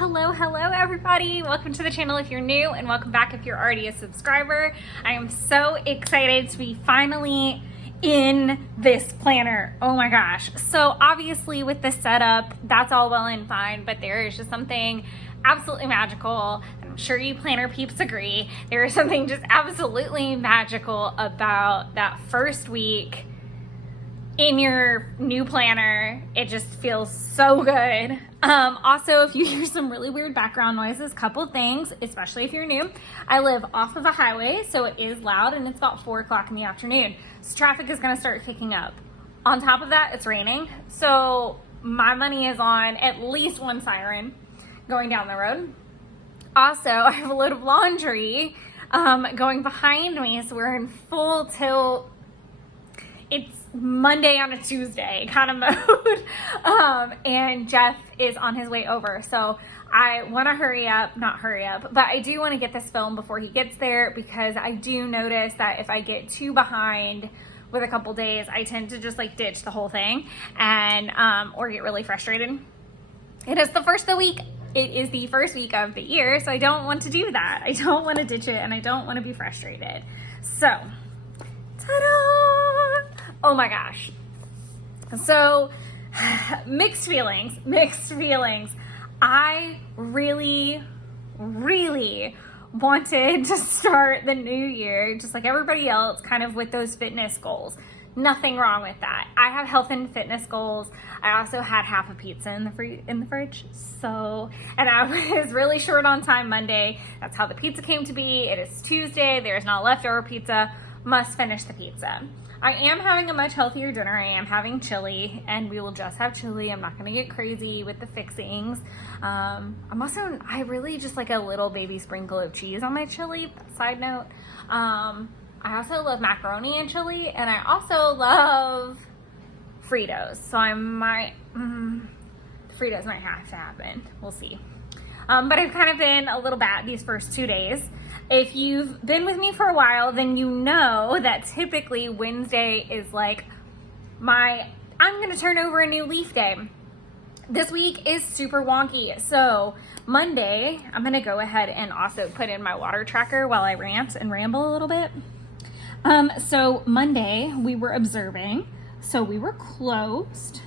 Hello everybody. Welcome to the channel if you're new, and welcome back if you're already a subscriber. I am so excited to be finally in this planner. Oh my gosh. So obviously with the setup, that's all well and fine, but there is just something absolutely magical. I'm sure you planner peeps agree. There is something just absolutely magical about that first week in your new planner. It just feels so good. Also, if you hear some really weird background noises, couple things, especially if you're new. I live off of a highway, so it is loud, and it's about 4 o'clock in the afternoon. So traffic is gonna start kicking up. On top of that, it's raining. So my money is on at least one siren going down the road. Also, I have a load of laundry going behind me, so we're in full tilt. It's Monday on a Tuesday kind of mode. And Jeff is on his way over. So I want to not hurry up, but I do want to get this filmed before he gets there, because I do notice that if I get too behind with a couple days, I tend to just like ditch the whole thing and, or get really frustrated. It is the first of the week. It is the first week of the year. So I don't want to do that. I don't want to ditch it, and I don't want to be frustrated. So, ta-da! Oh my gosh. So mixed feelings. I really wanted to start the new year just like everybody else, kind of with those fitness goals. Nothing wrong with that. I have health and fitness goals. I also had half a pizza in the fridge. And I was really short on time Monday. That's how the pizza came to be. It is Tuesday. There's not leftover pizza. Must finish the pizza. I am having a much healthier dinner. I am having chili, and we will just have chili. I'm not going to get crazy with the fixings. I really just like a little baby sprinkle of cheese on my chili. Side note. I also love macaroni and chili, and I also love Fritos. So Fritos might have to happen. We'll see. But I've kind of been a little bad these first 2 days. If you've been with me for a while, then you know that typically Wednesday is like I'm gonna turn over a new leaf day. This week is super wonky. So Monday, I'm gonna go ahead and also put in my water tracker while I rant and ramble a little bit. So Monday we were observing, so we were closed.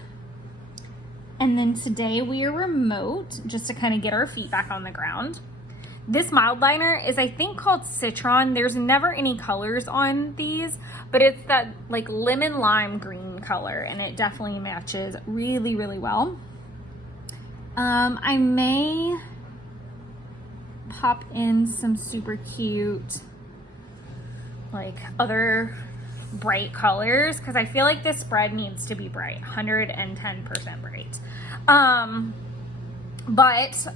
And then today we are remote, just to kind of get our feet back on the ground. This mild liner is, I think, called Citron. There's never any colors on these, but it's that like lemon lime green color, and it definitely matches really, really well. I may pop in some super cute, like other bright colors, because I feel like this spread needs to be bright, 110% bright. But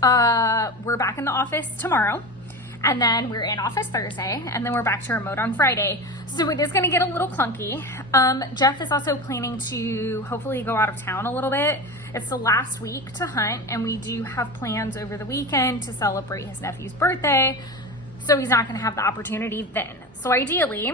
we're back in the office tomorrow, and then we're in office Thursday, and then we're back to remote on Friday. So it is going to get a little clunky. Jeff is also planning to hopefully go out of town a little bit. It's the last week to hunt, and we do have plans over the weekend to celebrate his nephew's birthday. So he's not going to have the opportunity then. So ideally,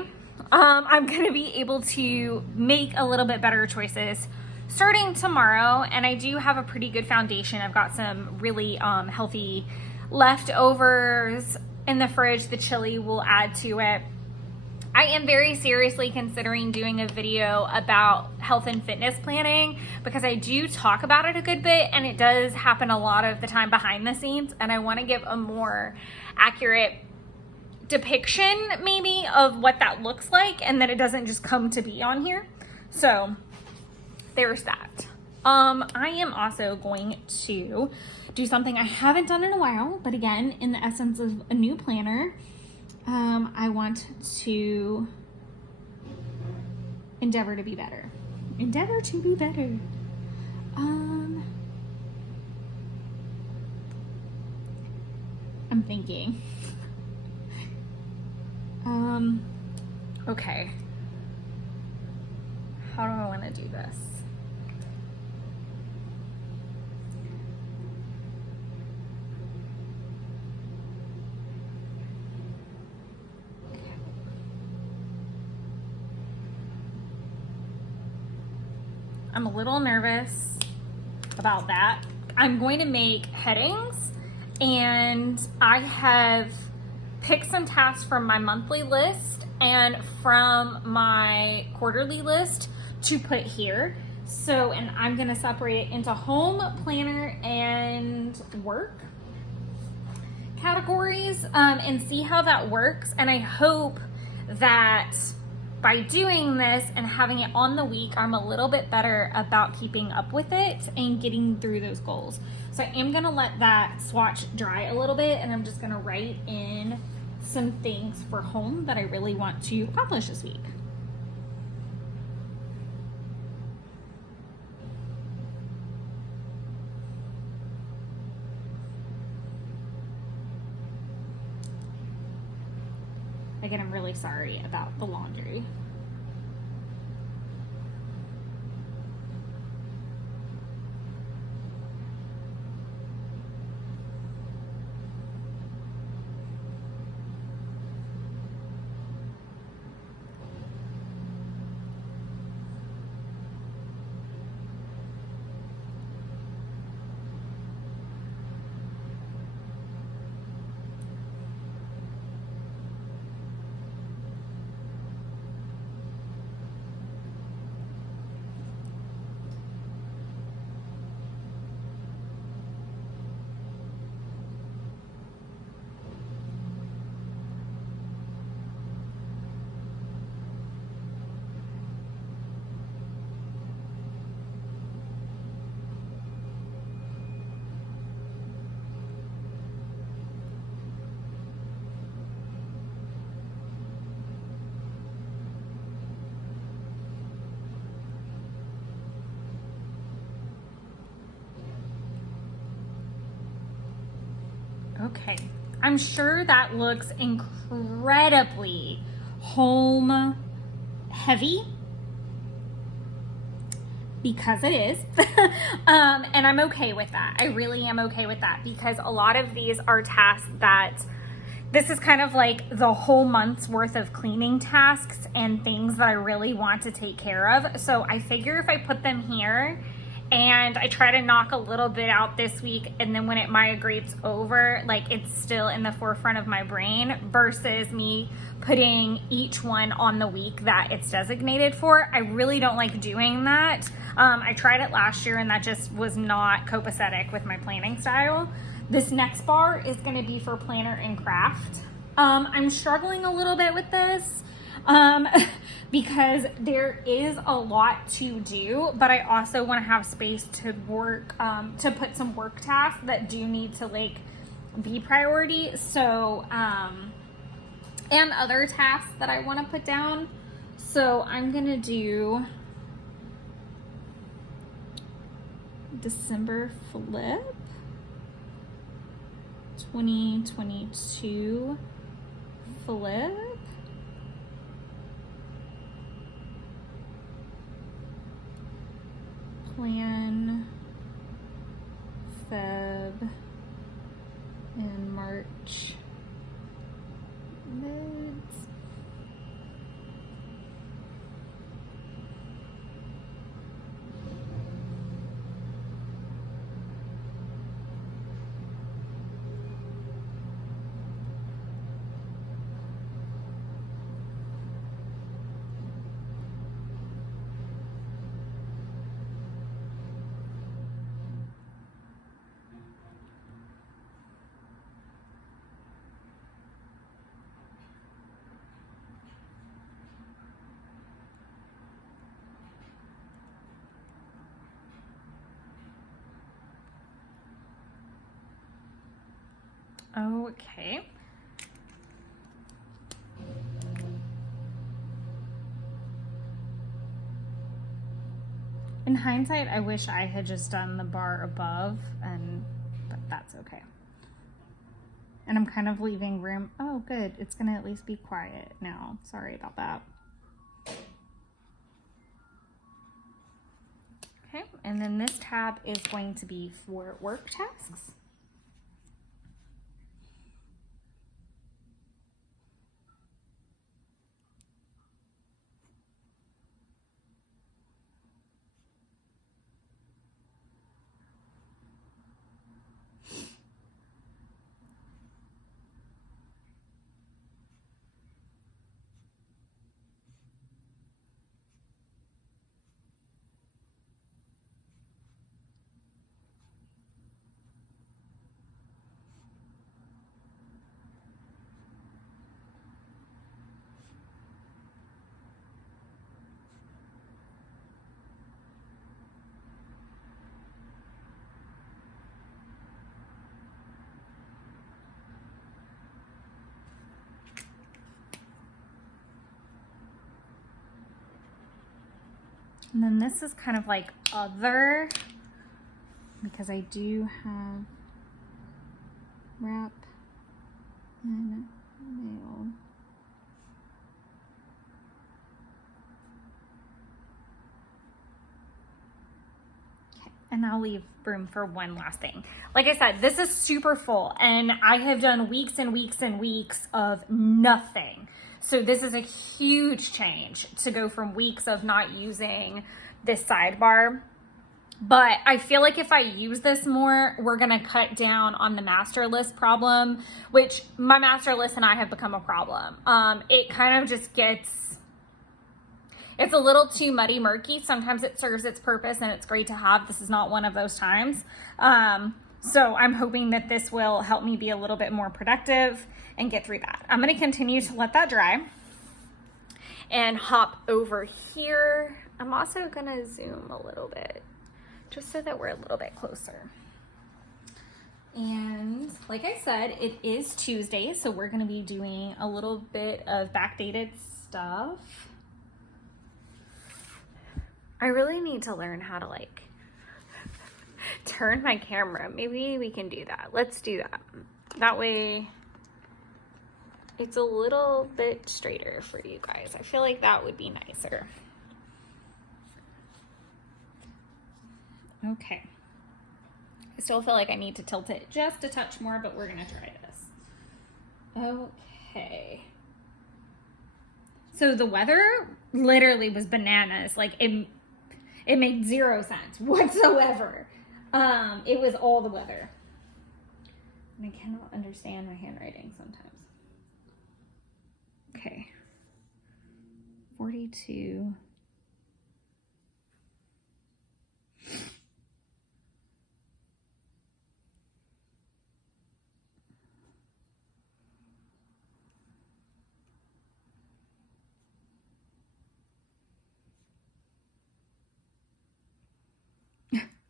I'm going to be able to make a little bit better choices starting tomorrow, and I do have a pretty good foundation. I've got some really healthy leftovers in the fridge. The chili will add to it. I am very seriously considering doing a video about health and fitness planning, because I do talk about it a good bit, and it does happen a lot of the time behind the scenes, and I want to give a more accurate depiction maybe of what that looks like, and that it doesn't just come to be on here. So there's that. I am also going to do something I haven't done in a while, but again, in the essence of a new planner, I want to endeavor to be better. I'm thinking. Okay. How do I want to do this? I'm a little nervous about that. I'm going to make headings and I have picked some tasks from my monthly list and from my quarterly list to put here. So, and I'm gonna separate it into home, planner, and work categories, and see how that works. And I hope that by doing this and having it on the week, I'm a little bit better about keeping up with it and getting through those goals. So I am gonna let that swatch dry a little bit, and I'm just gonna write in some things for home that I really want to accomplish this week. Again, I'm really sorry about the laundry. Okay, I'm sure that looks incredibly home heavy, because it is. And I'm okay with that. I really am okay with that, because a lot of these are tasks that this is kind of like the whole month's worth of cleaning tasks and things that I really want to take care of. So I figure if I put them here and I try to knock a little bit out this week, and then when it migrates over, like it's still in the forefront of my brain, versus me putting each one on the week that it's designated for. I really don't like doing that. I tried it last year and that just was not copacetic with my planning style. This next bar is going to be for planner and craft. I'm struggling a little bit with this because there is a lot to do, but I also want to have space to work, to put some work tasks that do need to like be priority. So, and other tasks that I want to put down. So I'm going to do December flip 2022 flip. Plan Feb and March mids. Okay. In hindsight, I wish I had just done the bar above, but that's okay. And I'm kind of leaving room. Oh, good. It's gonna at least be quiet now. Sorry about that. Okay, and then this tab is going to be for work tasks. And then this is kind of like other, because I do have wrap and mail. Okay, and I'll leave room for one last thing. Like I said, this is super full, and I have done weeks and weeks and weeks of nothing. So this is a huge change to go from weeks of not using this sidebar. But I feel like if I use this more, we're going to cut down on the master list problem, which my master list and I have become a problem. It kind of just gets, it's a little too muddy murky. Sometimes it serves its purpose and it's great to have. This is not one of those times. So I'm hoping that this will help me be a little bit more productive and get through that. I'm going to continue to let that dry and hop over here. I'm also going to zoom a little bit just so that we're a little bit closer. And like I said, it is Tuesday, so we're going to be doing a little bit of backdated stuff. I really need to learn how to like turn my camera. Maybe we can do that. Let's do that. That way it's a little bit straighter for you guys. I feel like that would be nicer. Okay. I still feel like I need to tilt it just a touch more, but we're gonna try this. Okay. So the weather literally was bananas. Like it made zero sense whatsoever. It was all the weather. And I cannot understand my handwriting sometimes. Okay. 42.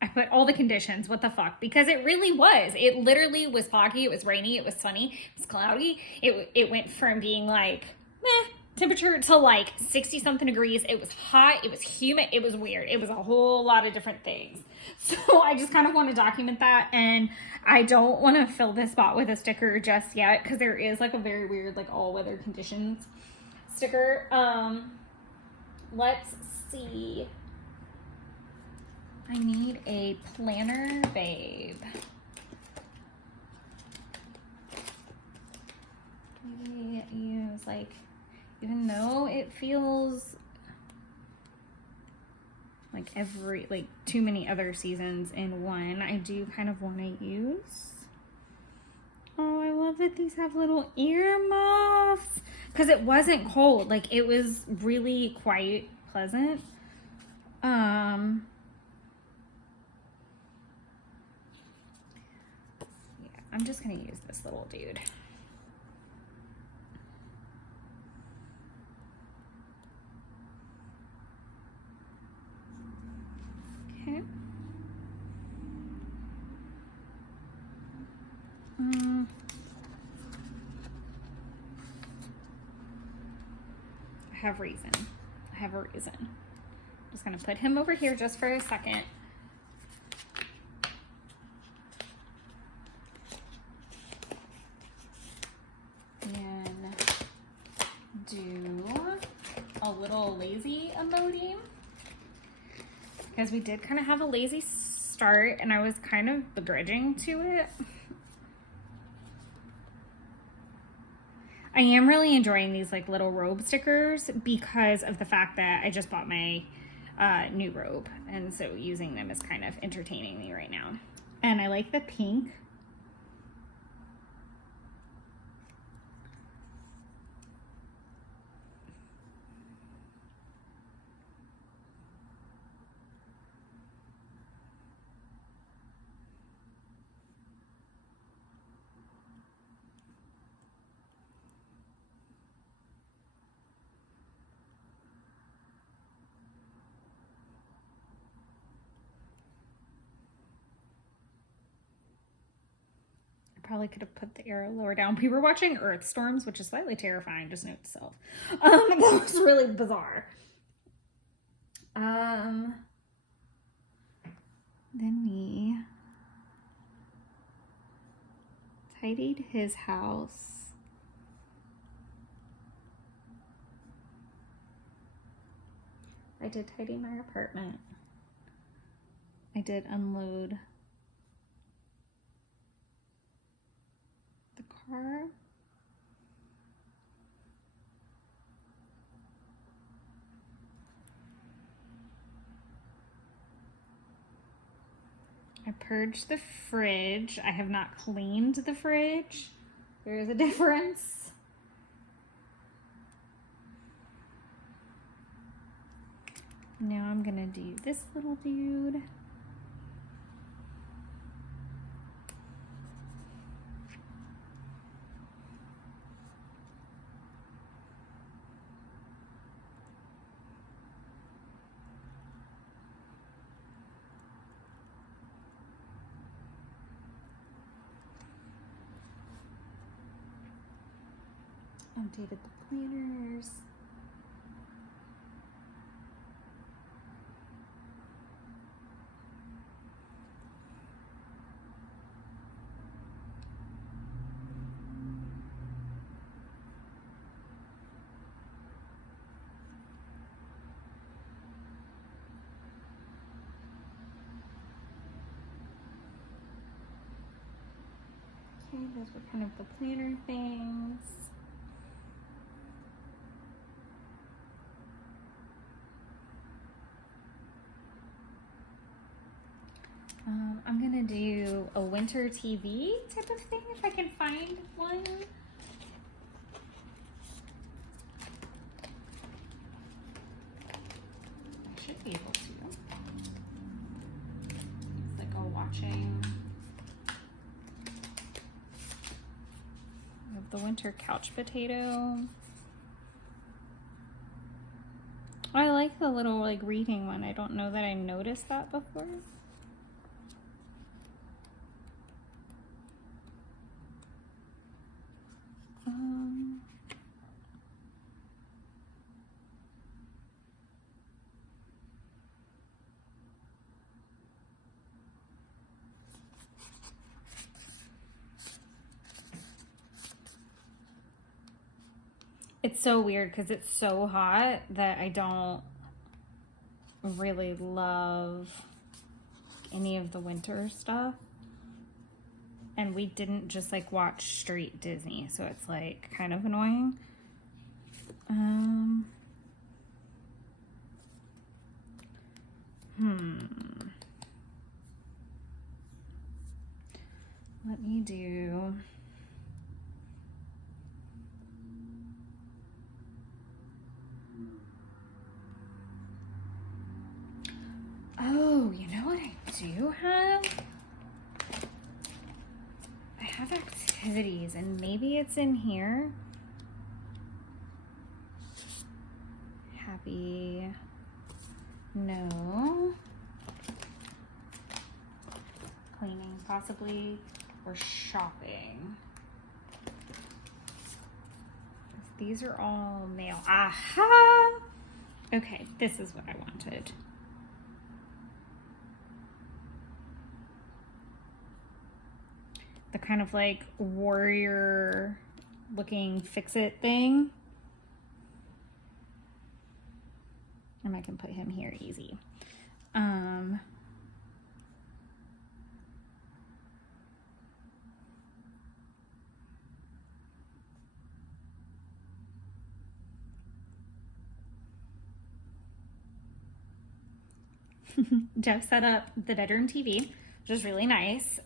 I put all the conditions, what the fuck, because it really was. It literally was foggy, it was rainy, it was sunny, it was cloudy. It went from being like, meh, temperature to like 60 something degrees. It was hot, it was humid, it was weird. It was a whole lot of different things. So I just kind of want to document that, and I don't want to fill this spot with a sticker just yet because there is like a very weird like all weather conditions sticker. Let's see. I need a planner, babe. Maybe use like, even though it feels like too many other seasons in one, I do kind of want to use. Oh, I love that these have little earmuffs because it wasn't cold. Like it was really quite pleasant. I'm just gonna use this little dude. Okay. I have reason. I have a reason. I'm just gonna put him over here just for a second. Do a little lazy emoji because we did kind of have a lazy start and I was kind of begrudging to it. I am really enjoying these like little robe stickers because of the fact that I just bought my new robe, and so using them is kind of entertaining me right now. And I like the pink. Probably could have put the arrow lower down. We were watching Earth Storms, which is slightly terrifying, just note to self. That was really bizarre. Then we tidied his house. I did tidy my apartment. I did unload the car. I purged the fridge. I have not cleaned the fridge. There is a difference. Now I'm gonna do this little dude. Updated the planners. Okay, those were kind of the planner things. I'm gonna do a winter TV type of thing if I can find one. I should be able to. It's like a watching of the winter couch potato. I like the little like reading one. I don't know that I noticed that before. It's so weird because it's so hot that I don't really love any of the winter stuff. And we didn't just like watch straight Disney, so it's like kind of annoying. Let me do oh, you know what I do have? I have activities, and maybe it's in here. Happy, no. Cleaning, possibly, or shopping. These are all mail. Aha! Okay, this is what I wanted. The kind of like warrior looking fix-it thing. And I can put him here easy. Jeff set up the bedroom TV, which is really nice.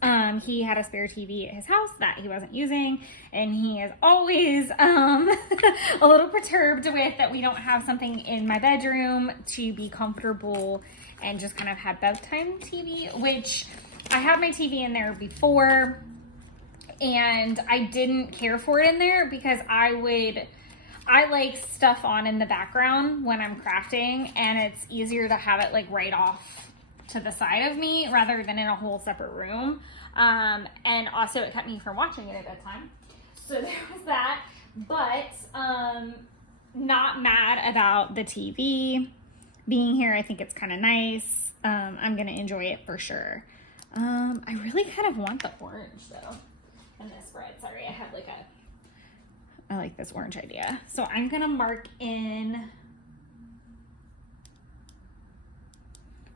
He had a spare TV at his house that he wasn't using, and he is always a little perturbed with that we don't have something in my bedroom to be comfortable and just kind of have bedtime TV, which I had my TV in there before, and I didn't care for it in there because I like stuff on in the background when I'm crafting, and it's easier to have it like right off to the side of me rather than in a whole separate room. And also it kept me from watching it at bedtime. So there was that, but not mad about the TV. being here. I think it's kind of nice. I'm gonna enjoy it for sure. I really kind of want the orange though in this spread. Sorry, I like this orange idea. So I'm gonna mark in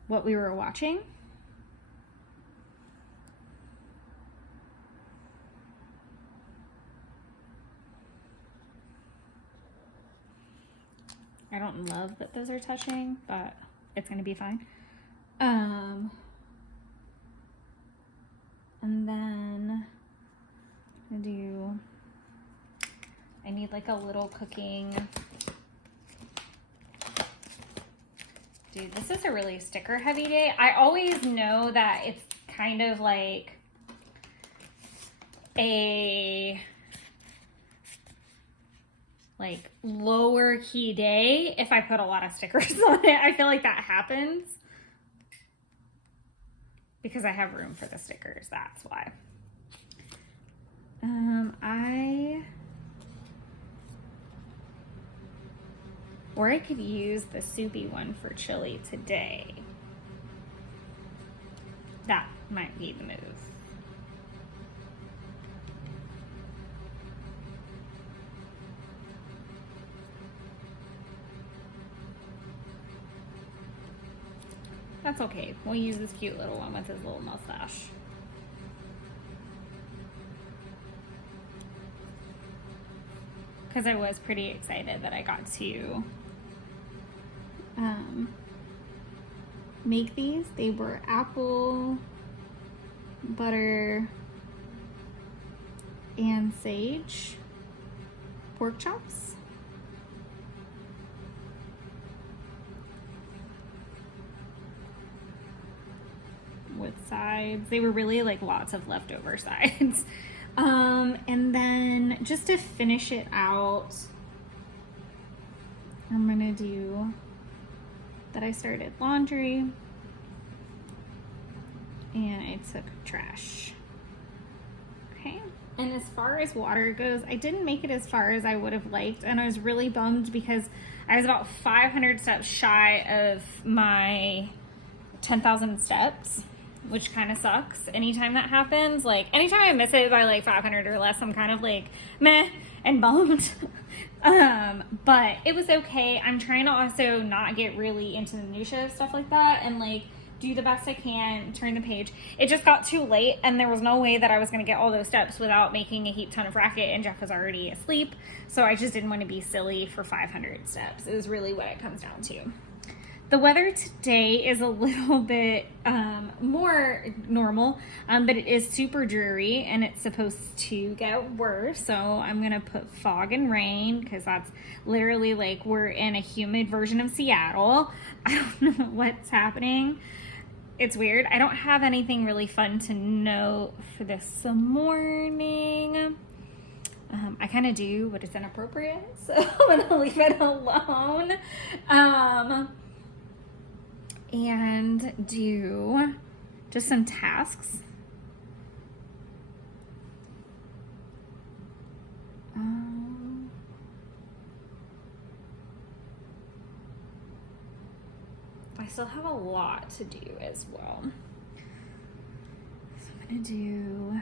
what we were watching. I don't love that those are touching, but it's gonna be fine. And then I need like a little cooking. Dude, this is a really sticker heavy day. I always know that it's kind of like a lower key day if I put a lot of stickers on it. I feel like that happens because I have room for the stickers. That's why. Or I could use the soupy one for chili today. That might be the move. That's okay. We'll use this cute little one with his little mustache. Because I was pretty excited that I got to make these. They were apple, butter, and sage pork chops. With sides. They were really like lots of leftover sides. And then just to finish it out, I'm gonna do that I started laundry and I took trash. Okay. And as far as water goes, I didn't make it as far as I would have liked, and I was really bummed because I was about 500 steps shy of my 10,000 steps, which kind of sucks. Anytime that happens, like anytime I miss it by like 500 or less, I'm kind of like meh and bummed. But it was okay. I'm trying to also not get really into the minutia of stuff like that and like do the best I can, turn the page. It just got too late and there was no way that I was going to get all those steps without making a heap ton of racket, and Jeff was already asleep. So I just didn't want to be silly for 500 steps. It was really what it comes down to. The weather today is a little bit more normal, but it is super dreary and it's supposed to get worse. So I'm going to put fog and rain because that's literally like we're in a humid version of Seattle. I don't know what's happening. It's weird. I don't have anything really fun to note for this morning. I kind of do, but it's inappropriate. So I'm going to leave it alone. And do just some tasks. I still have a lot to do as well. So I'm gonna do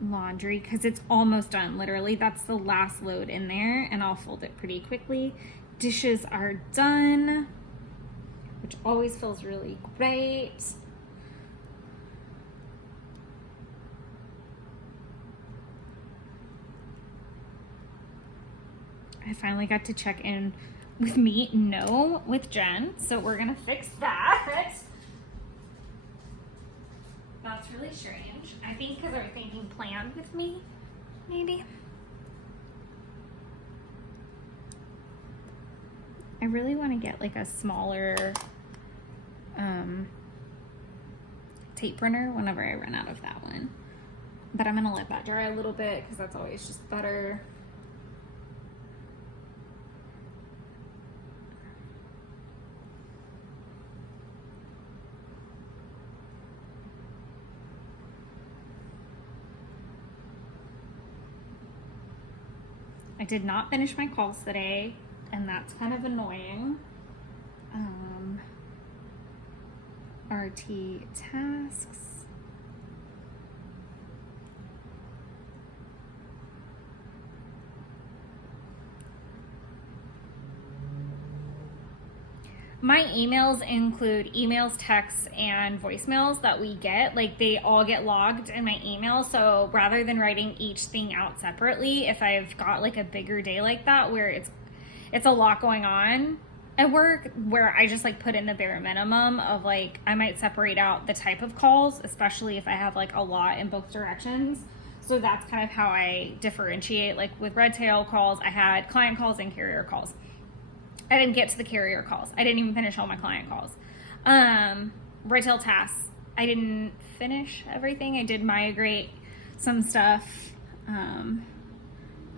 laundry because it's almost done. Literally, that's the last load in there, and I'll fold it pretty quickly. Dishes are done, which always feels really great. I finally got to check in with me, no, with Jen, so we're gonna fix that. That's really strange. I think because they're thinking planned with me, maybe. I really want to get like a smaller tape printer whenever I run out of that one. But I'm going to let that dry a little bit because that's always just better. I did not finish my calls today. and that's kind of annoying. RT tasks. My emails include emails, texts, and voicemails that we get. Like, they all get logged in my email. So rather than writing each thing out separately, if I've got like a bigger day like that where it's a lot going on at work, where I just like put in the bare minimum of like, I might separate out the type of calls, especially if I have like a lot in both directions. So that's kind of how I differentiate. Like with Redtail calls, I had client calls and carrier calls. I didn't get to the carrier calls. I didn't even finish all my client calls. Retail tasks, I didn't finish everything. I did migrate some stuff. I'm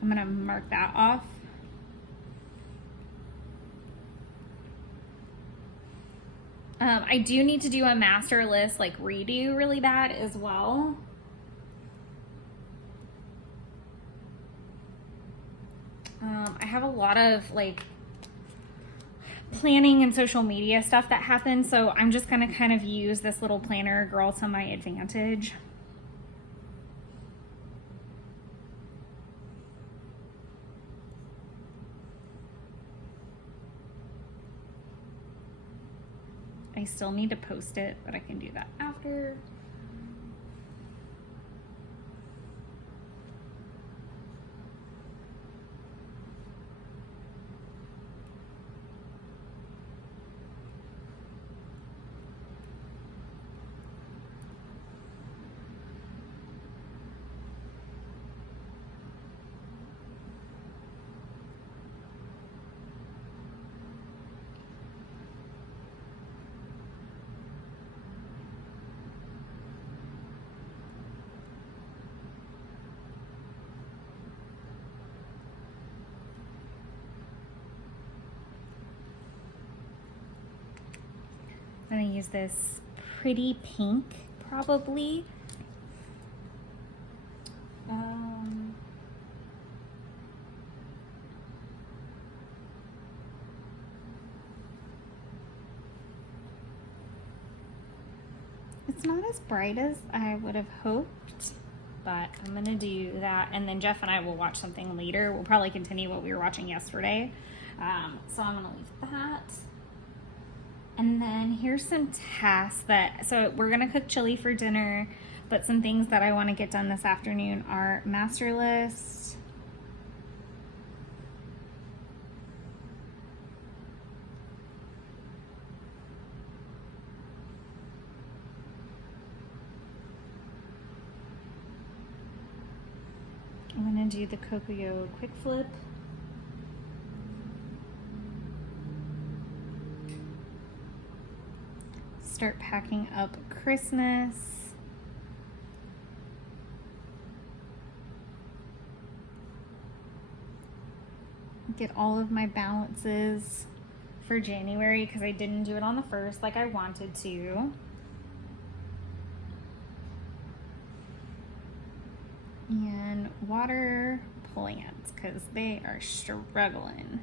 gonna mark that off. I do need to do a master list like redo really bad as well. I have a lot of like planning and social media stuff that happens, so I'm just gonna kind of use this little planner girl to my advantage. I still need to post it, but I can do that after. I'm gonna use this pretty pink, probably. It's not as bright as I would have hoped, but I'm gonna do that, and then Jeff and I will watch something later. We'll probably continue what we were watching yesterday. So I'm gonna leave that. And then here's some tasks so we're gonna cook chili for dinner, but some things that I wanna get done this afternoon are master list, I'm gonna do the Kokuyo quick flip. Start packing up Christmas. Get all of my balances for January because I didn't do it on the 1st like I wanted to. And water plants because they are struggling.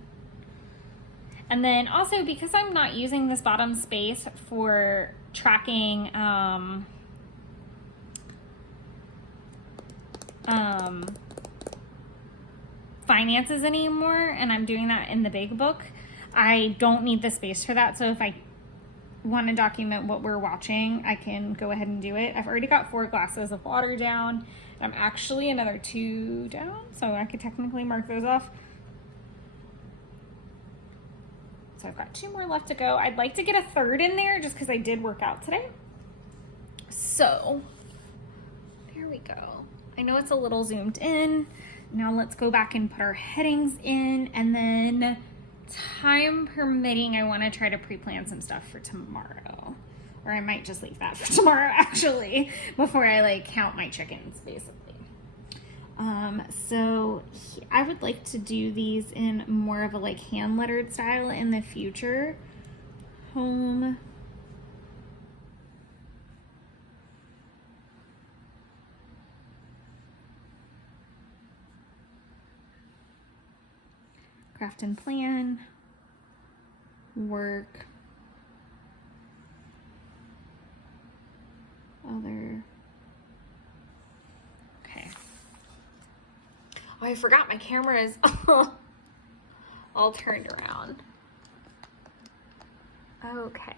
And then also, because I'm not using this bottom space for tracking finances anymore, and I'm doing that in the big book, I don't need the space for that. So if I want to document what we're watching, I can go ahead and do it. I've already got 4 glasses of water down. I'm actually another 2 down, so I could technically mark those off. So I've got 2 more left to go. I'd like to get a 3rd in there just because I did work out today. So there we go. I know it's a little zoomed in. Now let's go back and put our headings in, and then time permitting, I want to try to pre-plan some stuff for tomorrow. Or I might just leave that for tomorrow actually, before I like count my chickens basically. So I would like to do these in more of a like hand lettered style in the future. Home. craft and plan, work, other. Okay. Oh, I forgot my camera is all turned around. Okay.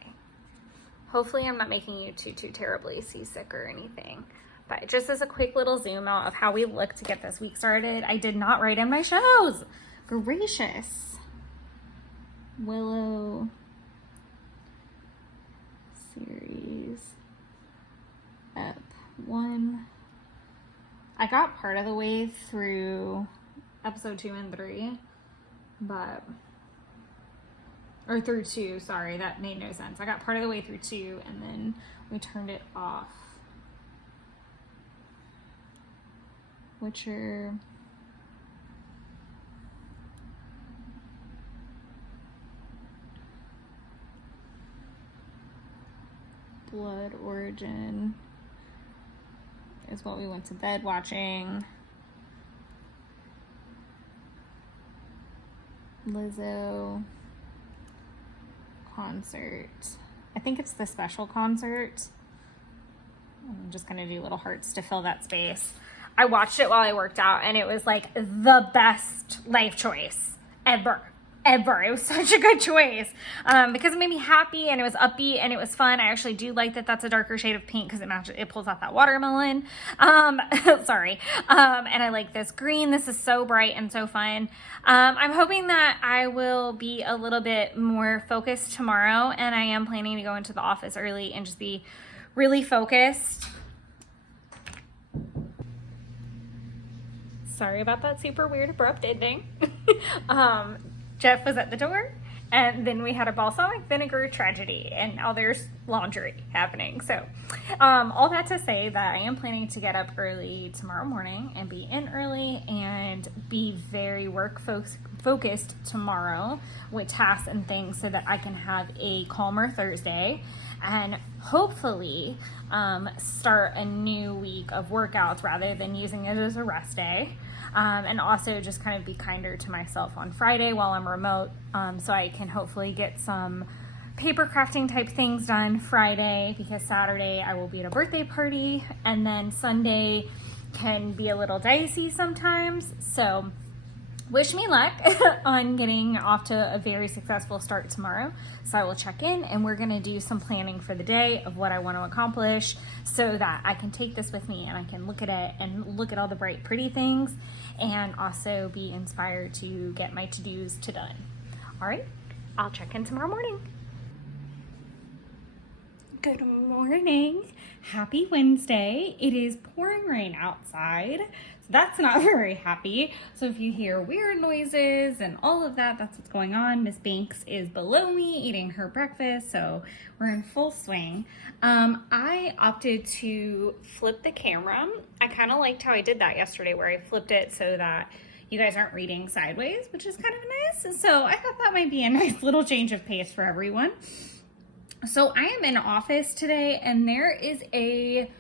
Hopefully I'm not making you too terribly seasick or anything. But just as a quick little zoom out of how we look to get this week started, I did not write in my shows. Gracious. Willow series up 1. I got part of the way through episode 2 and 3, or through 2, sorry, that made no sense. I got part of the way through 2 and then we turned it off. Witcher. Blood Origin is what we went to bed watching. Lizzo concert. I think it's the special concert. I'm just gonna do little hearts to fill that space. I watched it while I worked out and it was like the best life choice ever. It was such a good choice because it made me happy and it was upbeat and it was fun. I actually do like that that's a darker shade of pink because it pulls out that watermelon. Sorry. And I like this green. This is so bright and so fun. I'm hoping that I will be a little bit more focused tomorrow, and I am planning to go into the office early and just be really focused. Sorry about that super weird abrupt ending. Jeff was at the door, and then we had a balsamic vinegar tragedy, and now there's laundry happening. So all that to say that I am planning to get up early tomorrow morning and be in early and be very work focused tomorrow with tasks and things so that I can have a calmer Thursday and hopefully start a new week of workouts rather than using it as a rest day. And also just kind of be kinder to myself on Friday while I'm remote, so I can hopefully get some paper crafting type things done Friday, because Saturday I will be at a birthday party, and then Sunday can be a little dicey sometimes. So wish me luck on getting off to a very successful start tomorrow. So I will check in and we're going to do some planning for the day of what I want to accomplish so that I can take this with me and I can look at it and look at all the bright, pretty things and also be inspired to get my to-dos done. All right, I'll check in tomorrow morning. Good morning. Happy Wednesday. It is pouring rain outside. So that's not very happy. So if you hear weird noises and all of that, that's what's going on. Miss Banks is below me eating her breakfast, so we're in full swing. I opted to flip the camera. I kind of liked how I did that yesterday, where I flipped it so that you guys aren't reading sideways, which is kind of nice. So I thought that might be a nice little change of pace for everyone. So I am in office today and there is a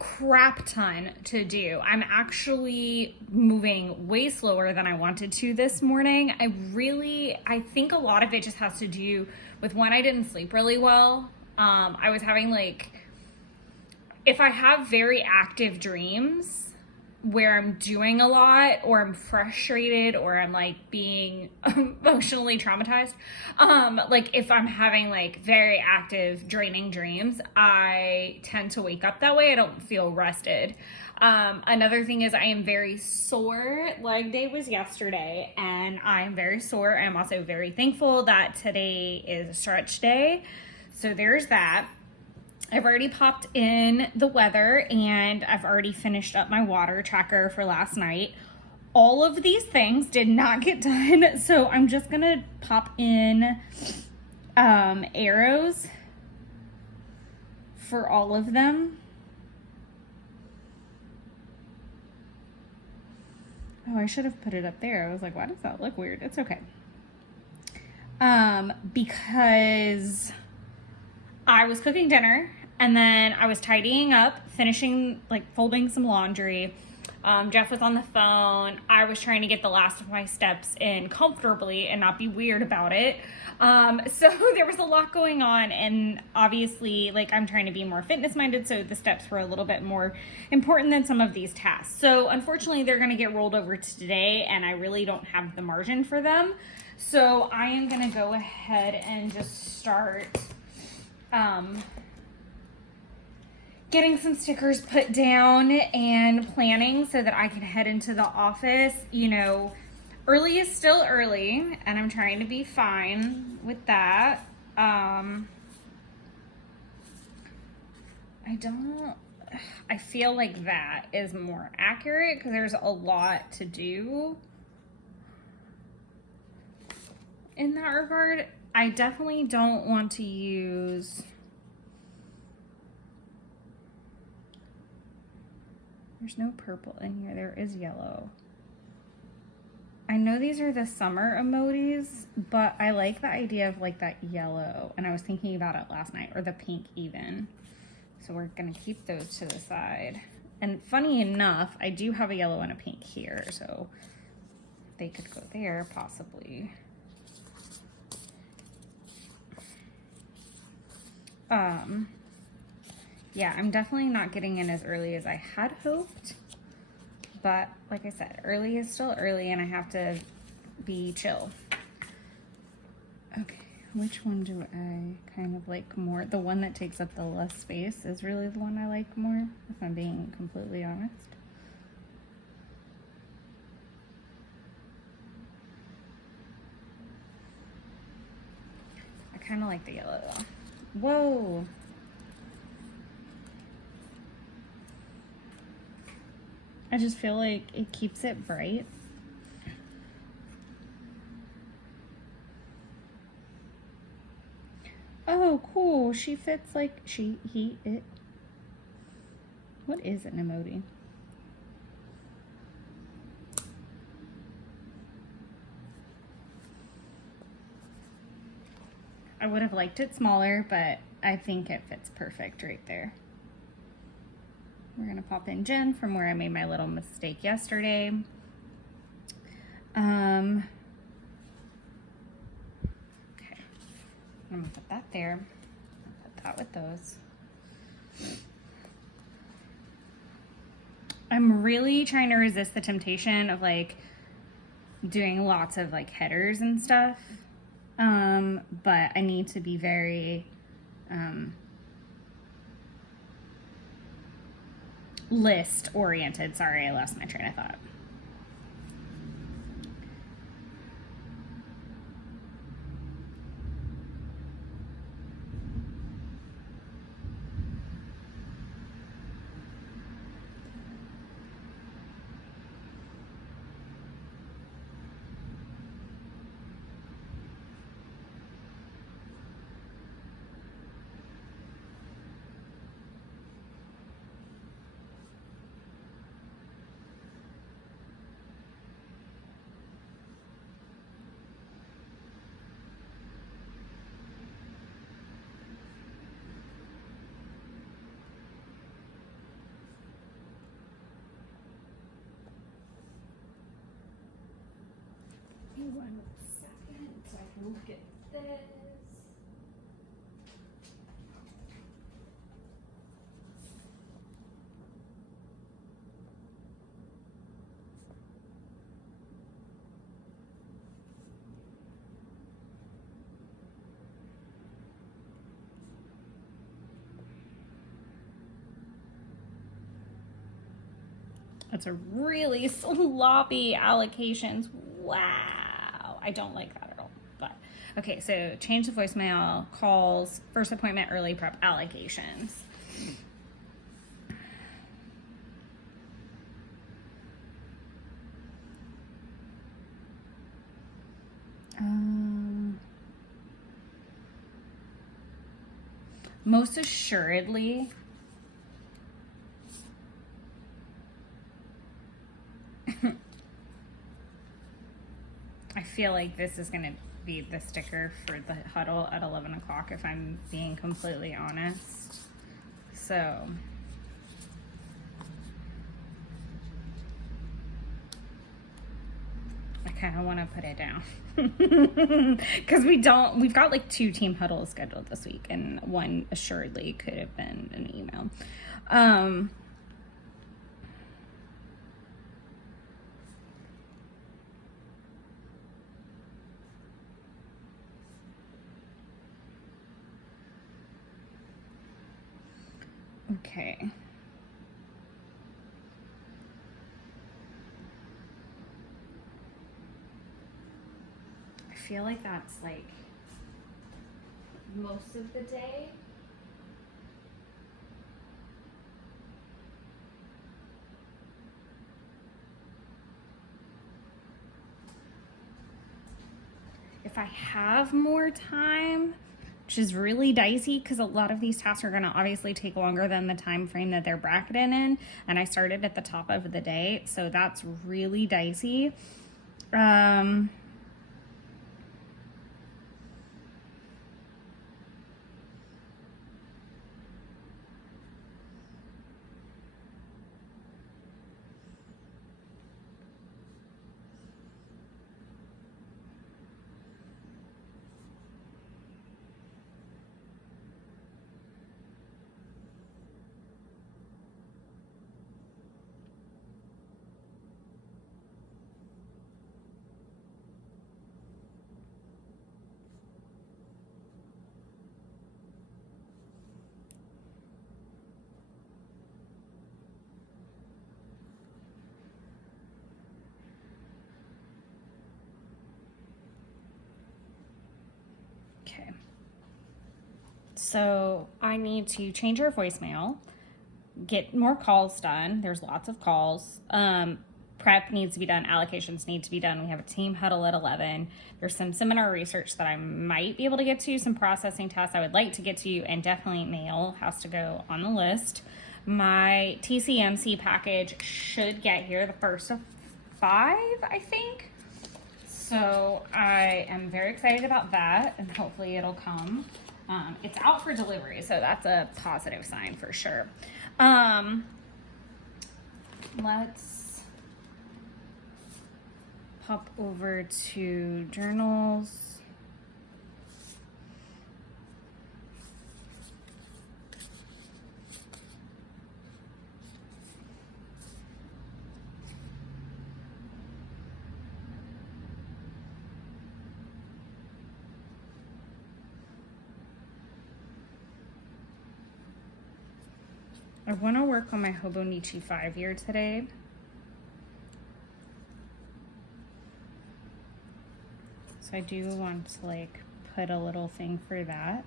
crap ton to do. I'm actually moving way slower than I wanted to this morning. I think a lot of it just has to do with when I didn't sleep really well. I was having if I have very active dreams where I'm doing a lot or I'm frustrated or I'm being emotionally traumatized, if I'm having very active draining dreams, I tend to wake up that way. I don't feel rested. Another thing is I am very sore. Leg day was yesterday and I'm very sore. I'm also very thankful that today is a stretch day. So there's that. I've already popped in the weather and I've already finished up my water tracker for last night. All of these things did not get done, so I'm just gonna pop in arrows for all of them. Oh, I should have put it up there. I was like, why does that look weird? It's okay. Because I was cooking dinner and then I was tidying up, finishing folding some laundry, Jeff was on the phone. I was trying to get the last of my steps in comfortably and not be weird about it. So there was a lot going on, and obviously, like, I'm trying to be more fitness minded, so the steps were a little bit more important than some of these tasks. So unfortunately, they're going to get rolled over to today, and I really don't have the margin for them. So I am going to go ahead and just start getting some stickers put down and planning so that I can head into the office. You know, early is still early, and I'm trying to be fine with that. I feel like that is more accurate because there's a lot to do in that regard. I definitely don't want to use... There's no purple in here. There is yellow. I know these are the summer emojis, but I like the idea of like that yellow. And I was thinking about it last night, or the pink even. So we're gonna keep those to the side. And funny enough, I do have a yellow and a pink here, so they could go there possibly. Yeah, I'm definitely not getting in as early as I had hoped, but like I said, early is still early and I have to be chill. Okay, which one do I kind of like more? The one that takes up the less space is really the one I like more, if I'm being completely honest. I kind of like the yellow though. Whoa! I just feel like it keeps it bright. Oh, cool. She fits like she, he, it. What is an emoji? I would have liked it smaller, but I think it fits perfect right there. We're gonna pop in Jen from where I made my little mistake yesterday. Okay, I'm gonna put that there. Put that with those. I'm really trying to resist the temptation of like doing lots of like headers and stuff. But I need to be very, list oriented. Sorry, I lost my train of thought. Give me 1 second so I can look at this. That's a really sloppy allocations. Wow. I don't like that at all. But okay, so change the voicemail, calls, first appointment, early prep, allocations. Most assuredly, I feel like this is going to be the sticker for the huddle at 11 o'clock, if I'm being completely honest. So Okay, I want to put it down. Because we've got like 2 team huddles scheduled this week, and one assuredly could have been an email. Okay. I feel like that's like most of the day. If I have more time, which is really dicey because a lot of these tasks are going to obviously take longer than the time frame that they're bracketed in, and I started at the top of the day, so that's really dicey. Okay. So I need to change your voicemail, get more calls done. There's lots of calls. Prep needs to be done. Allocations need to be done. We have a team huddle at 11. There's some seminar research that I might be able to get to, some processing tasks I would like to get to, and definitely mail has to go on the list. My TCMC package should get here the first of 5, I think. So I am very excited about that, and hopefully it'll come. It's out for delivery, so that's a positive sign for sure. Let's pop over to journals. I want to work on my Hobonichi 5-year today. So I do want to like put a little thing for that.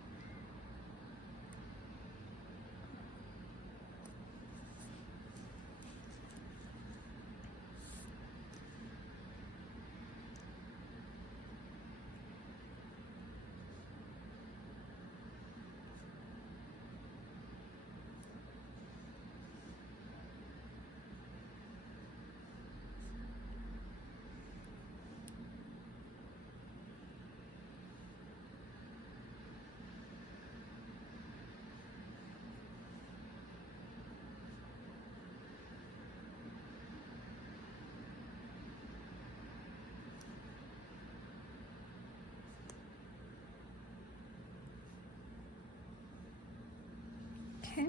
Okay.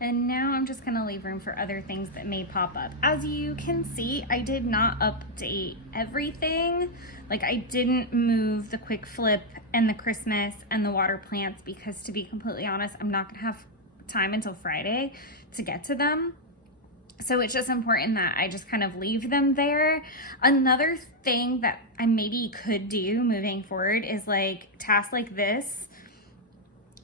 And now I'm just gonna leave room for other things that may pop up. As you can see, I did not update everything. Like I didn't move the quick flip and the Christmas and the water plants because, to be completely honest, I'm not gonna have time until Friday to get to them. So it's just important that I just kind of leave them there. Another thing that I maybe could do moving forward is like tasks like this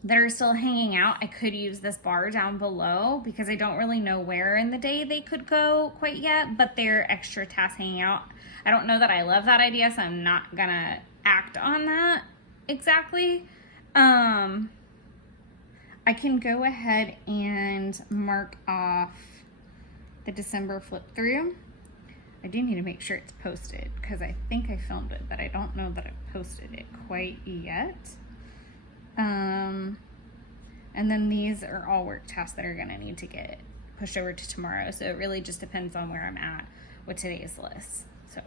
that are still hanging out. I could use this bar down below because I don't really know where in the day they could go quite yet, but they're extra tasks hanging out. I don't know that I love that idea, so I'm not gonna act on that exactly. I can go ahead and mark off the December flip through. I do need to make sure it's posted because I think I filmed it, but I don't know that I posted it quite yet. And then these are all work tasks that are gonna need to get pushed over to tomorrow. So it really just depends on where I'm at with today's list. So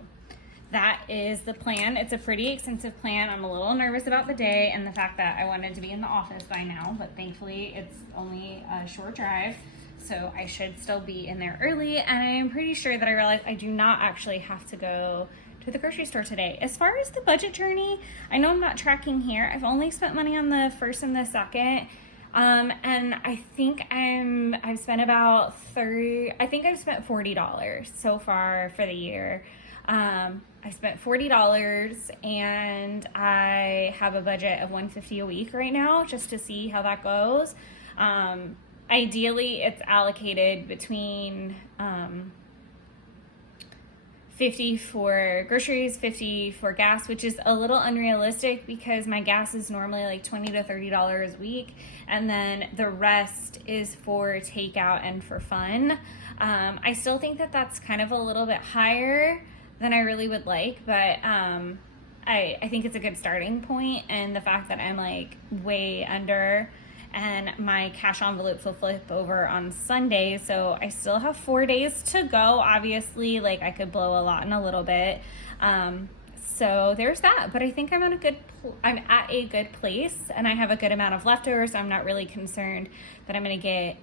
that is the plan. It's a pretty extensive plan. I'm a little nervous about the day and the fact that I wanted to be in the office by now, but thankfully it's only a short drive, so I should still be in there early. And I'm pretty sure that I realized I do not actually have to go to the grocery store today. As far as the budget journey, I know I'm not tracking here. I've only spent money on the first and the second. And I think I've spent about I've spent $40 so far for the year. I spent $40 and I have a budget of $150 a week right now just to see how that goes. Ideally it's allocated between, 50 for groceries, 50 for gas, which is a little unrealistic because my gas is normally like $20 to $30 a week. And then the rest is for takeout and for fun. I still think that that's kind of a little bit higher than I really would like, but I think it's a good starting point. And the fact that I'm like way under, and my cash envelopes will flip over on Sunday, so I still have 4 days to go. Obviously, like I could blow a lot in a little bit, so there's that. But I think I'm at a good place, and I have a good amount of leftovers, so I'm not really concerned that I'm gonna get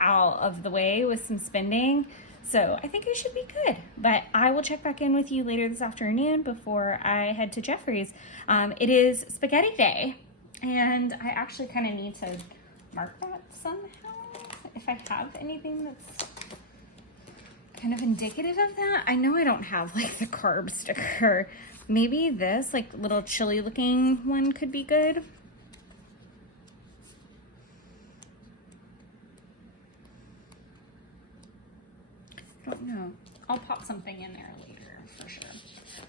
out of the way with some spending. So I think I should be good, but I will check back in with you later this afternoon before I head to Jeffrey's. It is spaghetti day, and I actually kind of need to mark that somehow if I have anything that's kind of indicative of that. I know I don't have like the carb sticker. Maybe this like little chili looking one could be good. I don't know. I'll pop something in there later for sure.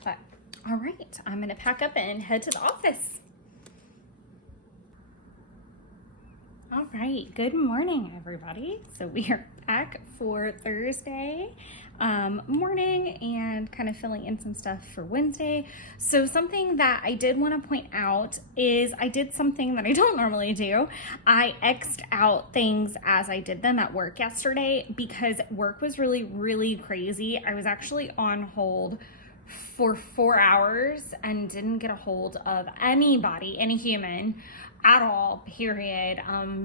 But all right, I'm gonna pack up and head to the office. All right, good morning, everybody. So we are back for Thursday morning and kind of filling in some stuff for Wednesday. So something that I did want to point out is I did something that I don't normally do. I X'd out things as I did them at work yesterday because work was really, really crazy. I was actually on hold for 4 hours and didn't get a hold of anybody, any human at all, period,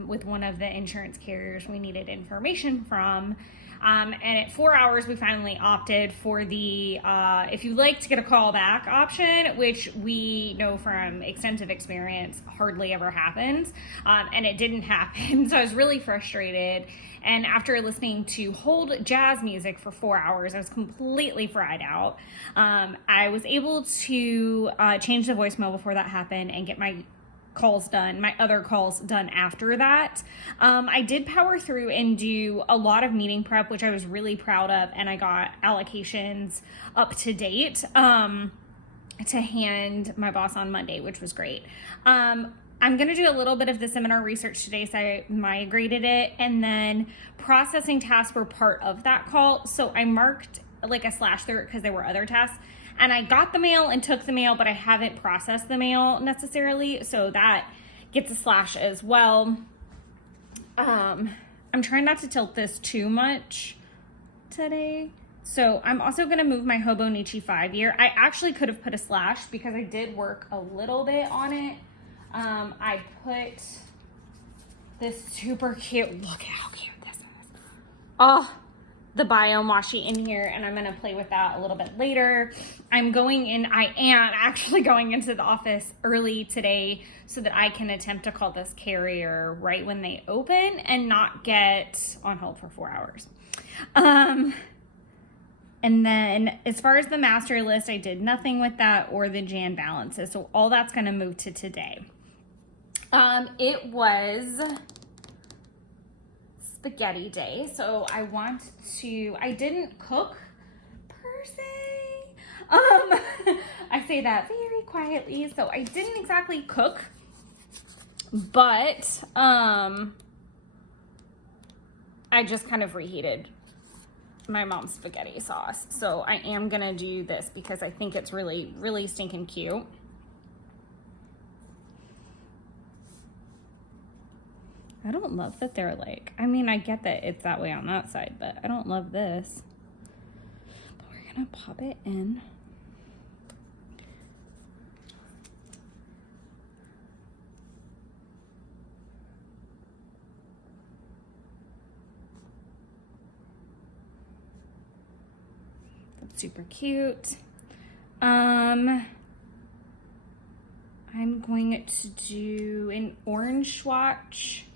with one of the insurance carriers we needed information from. And at 4 hours, we finally opted for the, if you'd like to get a call back option, which we know from extensive experience hardly ever happens. And it didn't happen. So I was really frustrated. And after listening to hold jazz music for 4 hours, I was completely fried out. I was able to change the voicemail before that happened and get my calls done, my other calls done after that. I did power through and do a lot of meeting prep, which I was really proud of, and I got allocations up to date to hand my boss on Monday, which was great. I'm going to do a little bit of the seminar research today, so I migrated it, and then processing tasks were part of that call, so I marked like a slash through it because there were other tasks. And I got the mail and took the mail, but I haven't processed the mail necessarily, so that gets a slash as well. I'm trying not to tilt this too much today. So I'm also going to move my Hobonichi 5-year. I actually could have put a slash because I did work a little bit on it. I put this super cute, look how cute this is. Oh, the biome washi in here, and I'm going to play with that a little bit later. I am actually going into the office early today so that I can attempt to call this carrier right when they open and not get on hold for 4 hours. And then as far as the master list, I did nothing with that or the Jan balances. So all that's going to move to today. It was spaghetti day, so I didn't cook per se. I say that very quietly, so I didn't exactly cook, but I just kind of reheated my mom's spaghetti sauce. So I am gonna do this because I think it's really, really stinking cute. I don't love that they're like, I mean, I get that it's that way on that side, but I don't love this. But we're gonna pop it in. super cute. I'm going to do an orange swatch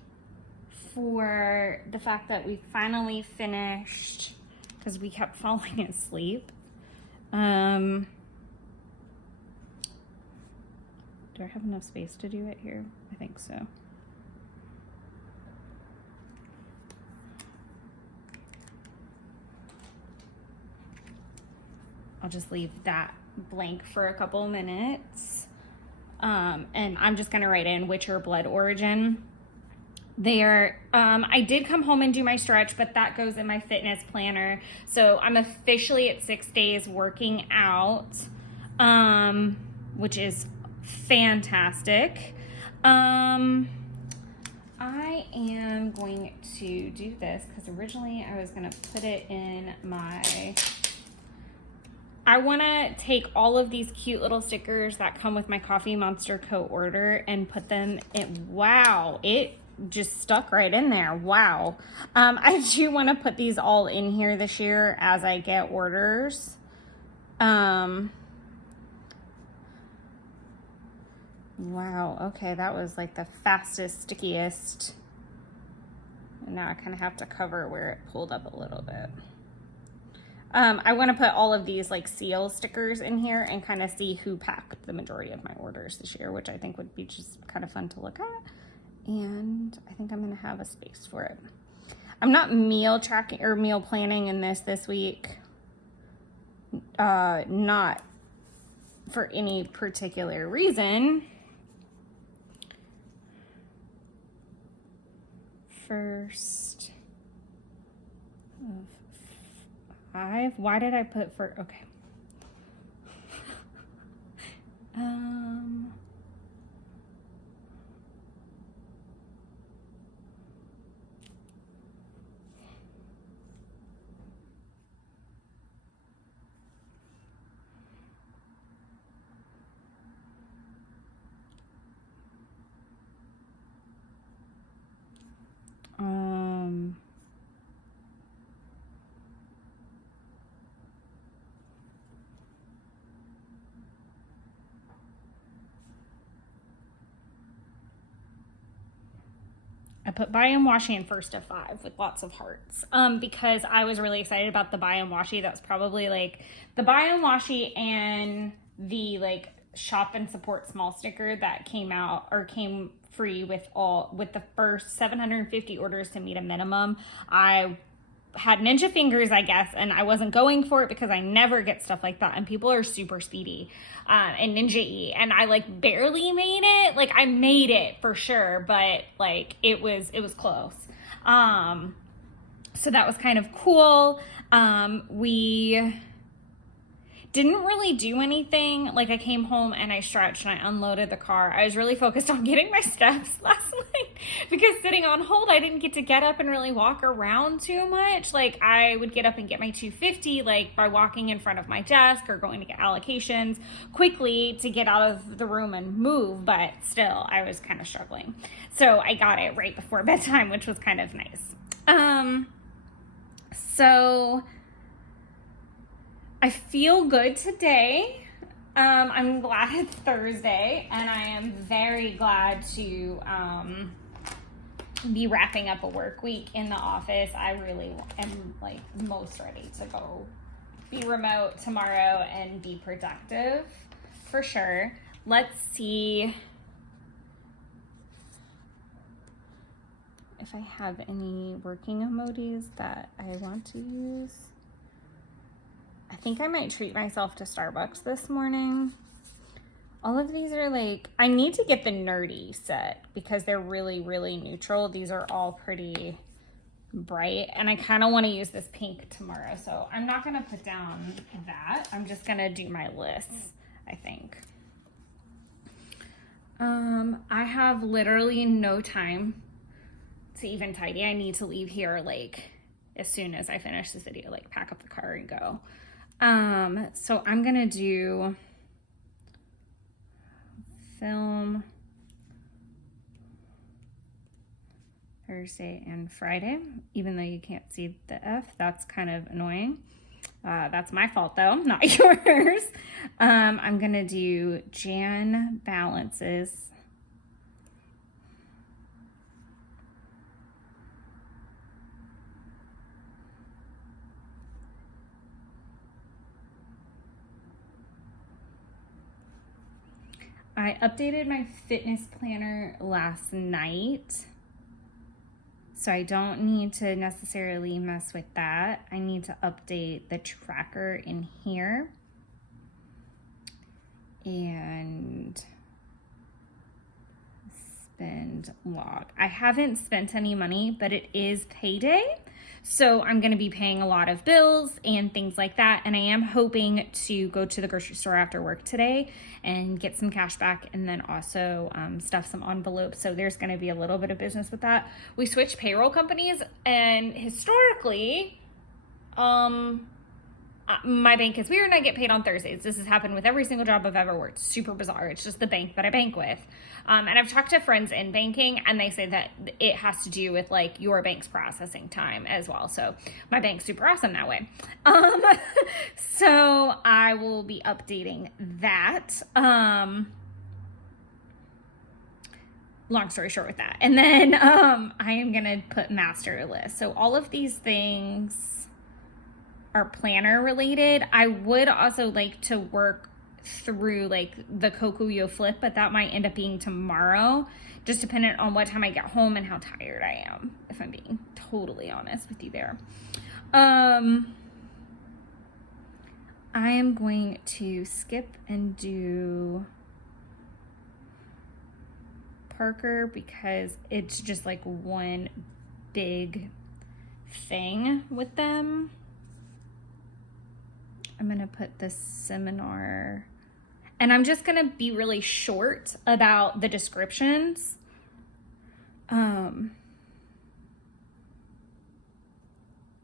for the fact that we finally finished, because we kept falling asleep. Do I have enough space to do it here? I think so. I'll just leave that blank for a couple minutes. And I'm just gonna write in which are blood origin. There, I did come home and do my stretch, but that goes in my fitness planner. So I'm officially at 6 days working out, which is fantastic. I am going to do this because originally I was gonna put it in my, I want to take all of these cute little stickers that come with my Coffee Monster co-order and put them in. Wow, it just stuck right in there. Wow. I do want to put these all in here this year as I get orders. Wow, okay, that was like the fastest, stickiest. And now I kind of have to cover where it pulled up a little bit. I want to put all of these like seal stickers in here and kind of see who packed the majority of my orders this year, which I think would be just kind of fun to look at. And I think I'm going to have a space for it. I'm not meal tracking or meal planning in this week. Not for any particular reason. First of 5. Why did I put for, okay. I put buy and washi in first of 5 with lots of hearts because I was really excited about the buy and washi. That's probably like the buy and washi and the like shop and support small sticker that came out or came free with the first 750 orders to meet a minimum. I had ninja fingers, I guess, and I wasn't going for it because I never get stuff like that, and people are super speedy and ninja-y, and I like barely made it. Like I made it for sure, but like it was close. So that was kind of cool. We didn't really do anything. Like I came home and I stretched and I unloaded the car. I was really focused on getting my steps last night because sitting on hold, I didn't get to get up and really walk around too much. Like I would get up and get my 250 like by walking in front of my desk or going to get allocations quickly to get out of the room and move, but still I was kind of struggling. So I got it right before bedtime, which was kind of nice. So I feel good today. I'm glad it's Thursday, and I am very glad to be wrapping up a work week in the office. I really am like most ready to go be remote tomorrow and be productive for sure. Let's see if I have any working emojis that I want to use. I think I might treat myself to Starbucks this morning. All of these are like, I need to get the nerdy set because they're really, really neutral. These are all pretty bright, and I kind of want to use this pink tomorrow. So I'm not going to put down that. I'm just going to do my lists, I think. I have literally no time to even tidy. I need to leave here like as soon as I finish this video, like pack up the car and go. So I'm gonna do film Thursday and Friday, even though you can't see the F. That's kind of annoying. That's my fault though, not yours. I'm gonna do Jan balances. I updated my fitness planner last night, so I don't need to necessarily mess with that. I need to update the tracker in here. And spend log. I haven't spent any money, but it is payday. So I'm going to be paying a lot of bills and things like that. And I am hoping to go to the grocery store after work today and get some cash back, and then also stuff some envelopes. So there's going to be a little bit of business with that. We switched payroll companies, and historically, my bank is weird and I get paid on Thursdays. This has happened with every single job I've ever worked. Super bizarre. It's just the bank that I bank with. And I've talked to friends in banking, and they say that it has to do with like your bank's processing time as well. So my bank's super awesome that way. So I will be updating that. Long story short with that. And then I am going to put master list. So all of these things are planner related. I would also like to work through like the Kokuyo flip, but that might end up being tomorrow, just dependent on what time I get home and how tired I am, if I'm being totally honest with you there. I am going to skip and do Parker because it's just like one big thing with them. I'm going to put this seminar, and I'm just going to be really short about the descriptions. And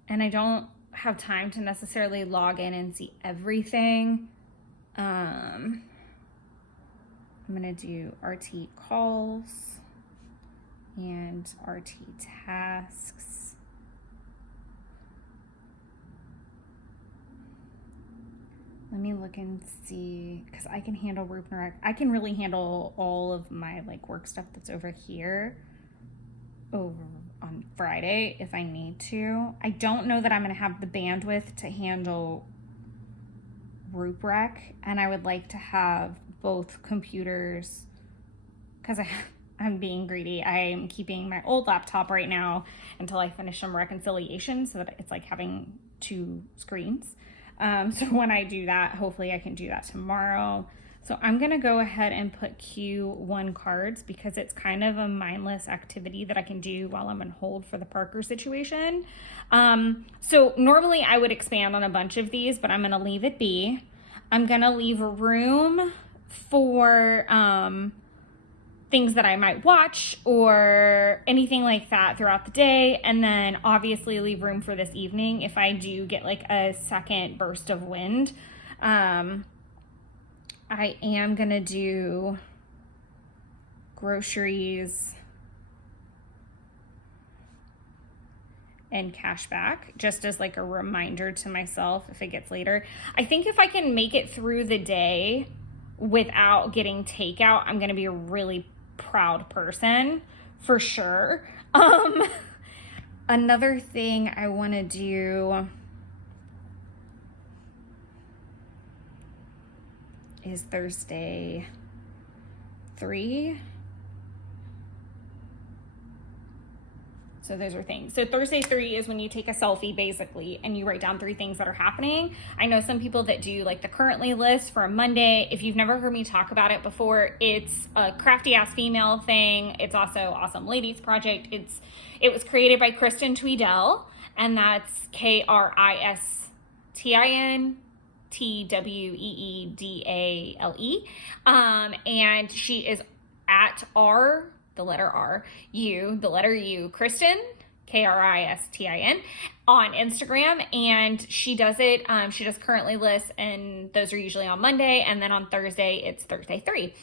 I don't have time to necessarily log in and see everything. I'm going to do RT calls and RT tasks. Let me look and see, because I can handle Rupner. I can really handle all of my like work stuff that's over here over on Friday if I need to. I don't know that I'm going to have the bandwidth to handle Ruprec, and I would like to have both computers because I'm being greedy. I'm keeping my old laptop right now until I finish some reconciliation so that it's like having two screens. So when I do that, hopefully I can do that tomorrow. So I'm going to go ahead and put Q1 cards because it's kind of a mindless activity that I can do while I'm on hold for the Parker situation. So normally I would expand on a bunch of these, but I'm going to leave it be. I'm going to leave room for things that I might watch or anything like that throughout the day, and then obviously leave room for this evening if I do get like a second burst of wind. I am gonna do groceries and cash back just as like a reminder to myself if it gets later. I think if I can make it through the day without getting takeout, I'm gonna be a really proud person for sure. Another thing I want to do is Thursday 3. So those are things. So Thursday 3 is when you take a selfie basically and you write down 3 things that are happening. I know some people that do like the currently list for a Monday. If you've never heard me talk about it before, it's a crafty ass female thing. It's also Awesome Ladies Project. It was created by Kristen Tweedale, and that's KristinTweedale. And she is at the letter U, Kristen, Kristin, on Instagram, and she does it. She does currently lists, and those are usually on Monday, and then on Thursday, it's Thursday 3.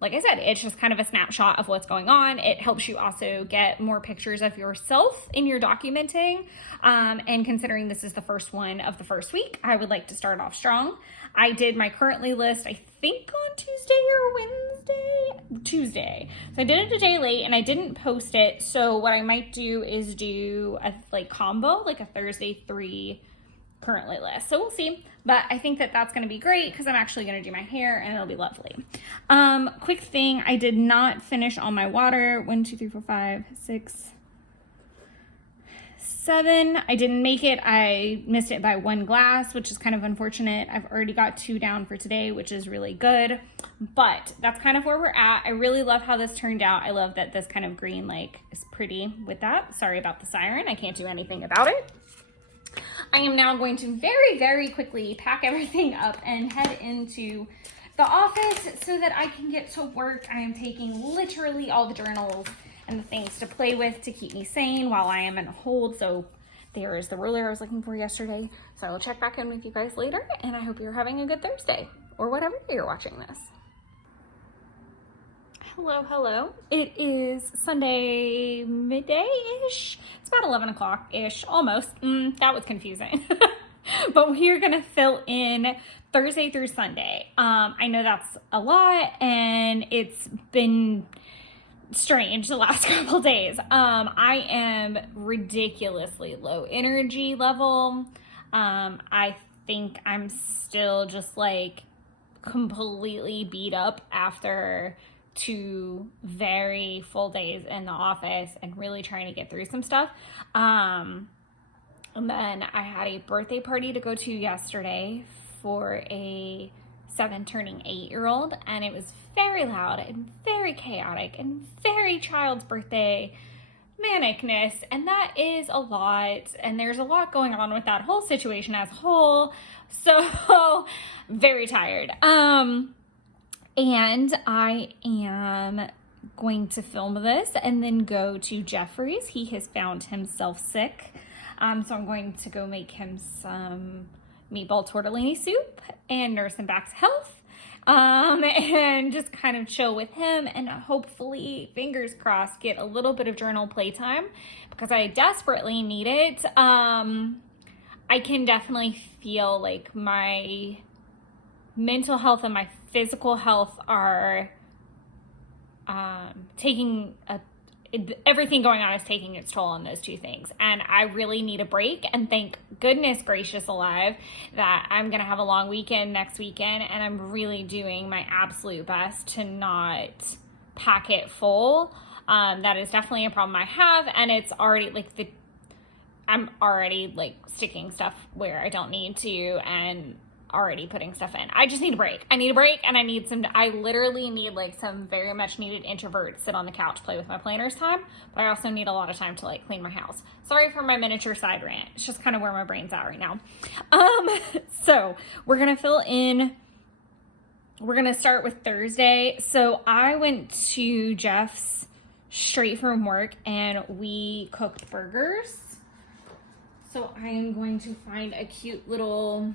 Like I said, it's just kind of a snapshot of what's going on. It helps you also get more pictures of yourself in your documenting, and considering this is the first one of the first week, I would like to start off strong. I did my currently list, I think on Tuesday or Wednesday? Tuesday. So I did it a day late and I didn't post it. So what I might do is do a combo, like a Thursday 3 currently list. So we'll see. But I think that that's going to be great because I'm actually going to do my hair and it'll be lovely. Quick thing, I did not finish all my water. 1, 2, 3, 4, 5, 6, 7. I didn't make it. I missed it by 1 glass, which is kind of unfortunate. I've already got 2 down for today, which is really good. But that's kind of where we're at. I really love how this turned out. I love that this kind of green like is pretty with that. Sorry about the siren. I can't do anything about it. I am now going to very, very quickly pack everything up and head into the office so that I can get to work. I am taking literally all the journals and the things to play with to keep me sane while I am in hold. So there is the ruler I was looking for yesterday. So I will check back in with you guys later, and I hope you're having a good Thursday or whatever you're watching this. Hello, hello. It is Sunday midday-ish. It's about 11 o'clock-ish, almost. That was confusing. But we're gonna fill in Thursday through Sunday. I know that's a lot, and it's been strange the last couple days. I am ridiculously low energy level. I think I'm still just like completely beat up after 2 very full days in the office and really trying to get through some stuff. And then I had a birthday party to go to yesterday for a 7 turning 8-year-old, and it was very loud and very chaotic and very child's birthday manicness, and that is a lot, and there's a lot going on with that whole situation as a whole, so very tired. And I am going to film this and then go to Jeffrey's. He has found himself sick, so I'm going to go make him some meatball tortellini soup and nurse him back to health, and just kind of chill with him and hopefully, fingers crossed, get a little bit of journal playtime because I desperately need it. I can definitely feel like my mental health and my physical health are everything going on is taking its toll on those 2 things, and I really need a break. And thank goodness gracious alive that I'm gonna have a long weekend next weekend, and I'm really doing my absolute best to not pack it full. That is definitely a problem I have, and it's already like I'm already like sticking stuff where I don't need to and already putting stuff in. I just need a break. I need a break, and I literally need like some very much needed introvert sit on the couch, play with my planners time, but I also need a lot of time to like clean my house. Sorry for my miniature side rant. It's just kind of where my brain's at right now. So we're gonna fill in. We're gonna start with Thursday. So I went to Jeff's straight from work and we cooked burgers. So I am going to find a cute little,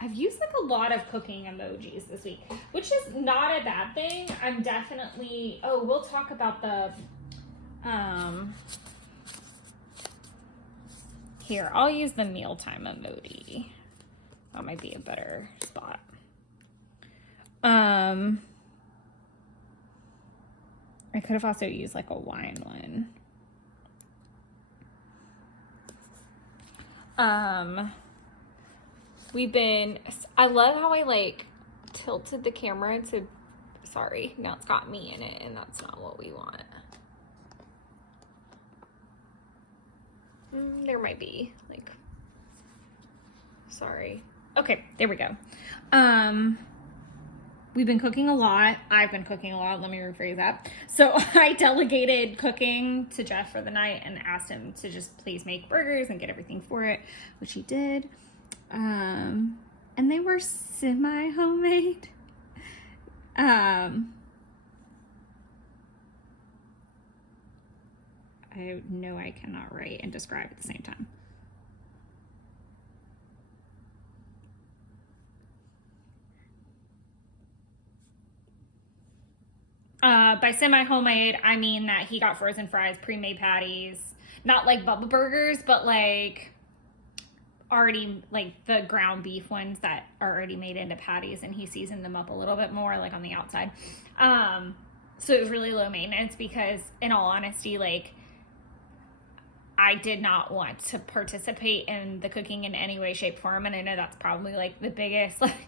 I've used like a lot of cooking emojis this week, which is not a bad thing. I'm definitely, we'll talk about the, here, I'll use the mealtime emoji. That might be a better spot. I could have also used like a wine one. I love how I like tilted the camera to, sorry, now it's got me in it and that's not what we want. There might be like, sorry. Okay, there we go. We've been cooking a lot. I've been cooking a lot. Let me rephrase that. So I delegated cooking to Jeff for the night and asked him to just please make burgers and get everything for it, which he did. And they were semi-homemade. I know I cannot write and describe at the same time. By semi-homemade, I mean that he got frozen fries, pre-made patties, not like Bubba Burgers, but like already like the ground beef ones that are already made into patties, and he seasoned them up a little bit more like on the outside. So it was really low maintenance because, in all honesty, like I did not want to participate in the cooking in any way, shape, form, and I know that's probably like the biggest like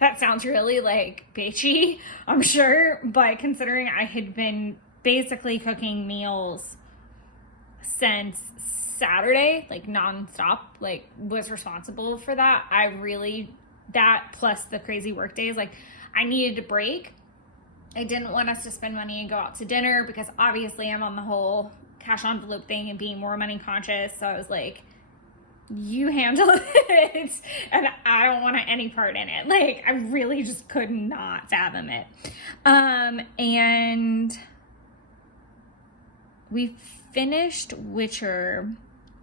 that sounds really like bitchy, I'm sure, but considering I had been basically cooking meals since Saturday, like nonstop, like was responsible for that. That plus the crazy work days, like I needed a break. I didn't want us to spend money and go out to dinner because obviously I'm on the whole cash envelope thing and being more money conscious. So I was like, you handle it, and I don't want any part in it. Like I really just could not fathom it. And we finished Witcher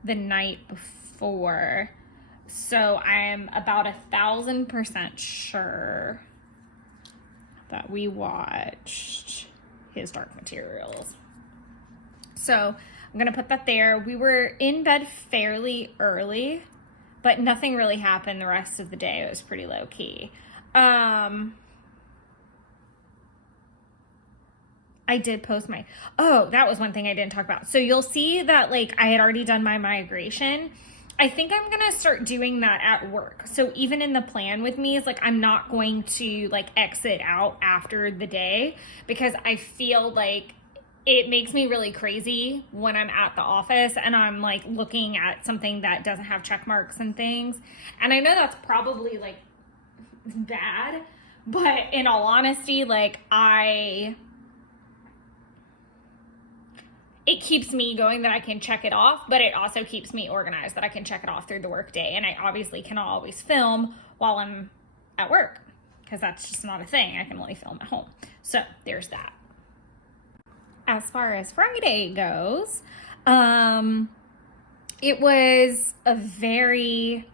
the night before, so I'm about 1,000% sure that we watched his Dark Materials. So I'm gonna put that there. We were in bed fairly early, but nothing really happened the rest of the day. It was pretty low key. I did post that was one thing I didn't talk about. So you'll see that like I had already done my migration. I think I'm gonna start doing that at work. So even in the plan with me is like I'm not going to like exit out after the day because I feel like it makes me really crazy when I'm at the office and I'm like looking at something that doesn't have check marks and things. And I know that's probably like bad, but in all honesty, like it keeps me going that I can check it off, but it also keeps me organized that I can check it off through the workday. And I obviously cannot always film while I'm at work because that's just not a thing. I can only film at home. So there's that. As far as Friday goes, it was a very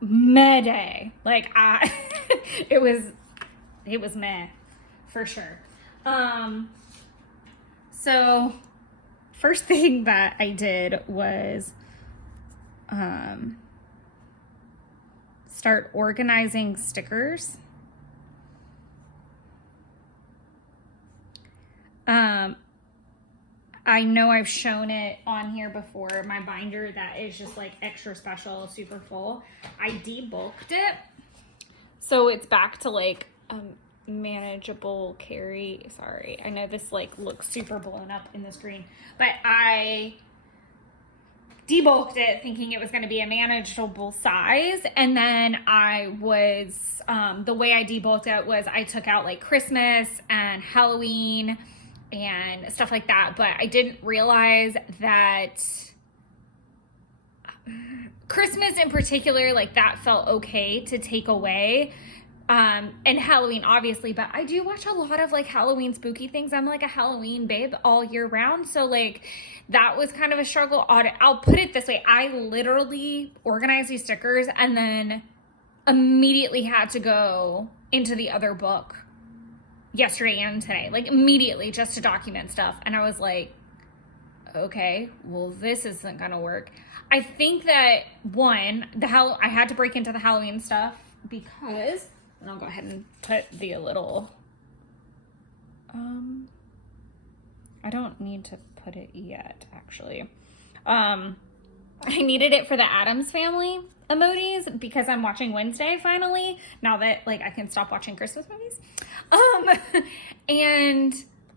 meh day. Like it was meh for sure. So first thing that I did was start organizing stickers. I know I've shown it on here before, my binder that is just like extra special, super full. I debulked it, so it's back to like manageable carry. Sorry, I know this like looks super blown up in the screen, but I debulked it thinking it was going to be a manageable size, and then I was the way I debulked it was I took out like Christmas and Halloween and stuff like that, but I didn't realize that Christmas in particular, like that felt okay to take away, and Halloween obviously, but I do watch a lot of like Halloween spooky things. I'm like a Halloween babe all year round, so like that was kind of a struggle. I'll put it this way, I literally organized these stickers and then immediately had to go into the other book yesterday and today, like immediately, just to document stuff. And I was like, okay, well, this isn't gonna work. I think that I had to break into the Halloween stuff because, and I'll go ahead and put the little, I don't need to put it yet, actually. I needed it for the Addams Family emojis because I'm watching Wednesday finally, now that like I can stop watching Christmas movies. And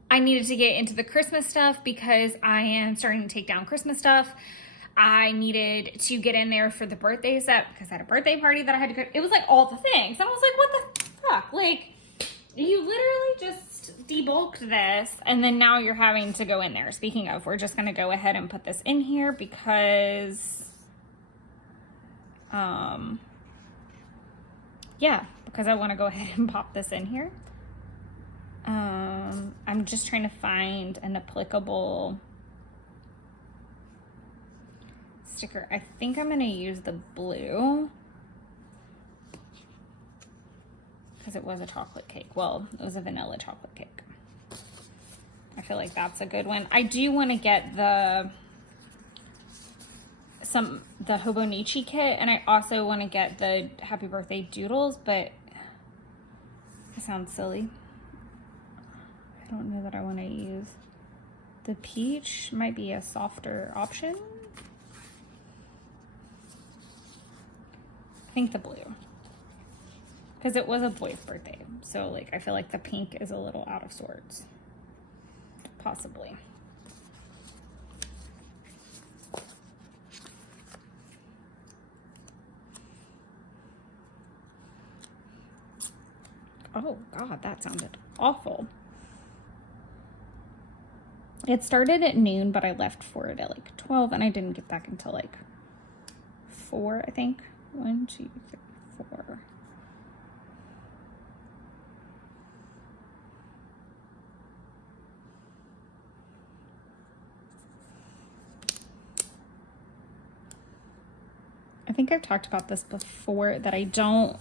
I needed to get into the Christmas stuff because I am starting to take down Christmas stuff. I needed to get in there for the birthday set because I had a birthday party that I had to go. It was like all the things. And I was like, what the fuck? Like, you literally just debulked this and then now you're having to go in there. Speaking of, we're just going to go ahead and put this in here because because I want to go ahead and pop this in here. I'm just trying to find an applicable sticker. I think I'm gonna use the blue because it was a chocolate cake. Well, it was a vanilla chocolate cake. I feel like that's a good one. I do want to get the Hobonichi kit, and I also want to get the Happy Birthday Doodles, but it sounds silly. I don't know that I want to use the peach. Might be a softer option. I think the blue, because it was a boy's birthday, so like I feel like the pink is a little out of sorts, possibly. Oh God, that sounded awful. It started at noon, but I left for it at like 12, and I didn't get back until like 4, I think. 1, 2, 3, 4. I think I've talked about this before, that I don't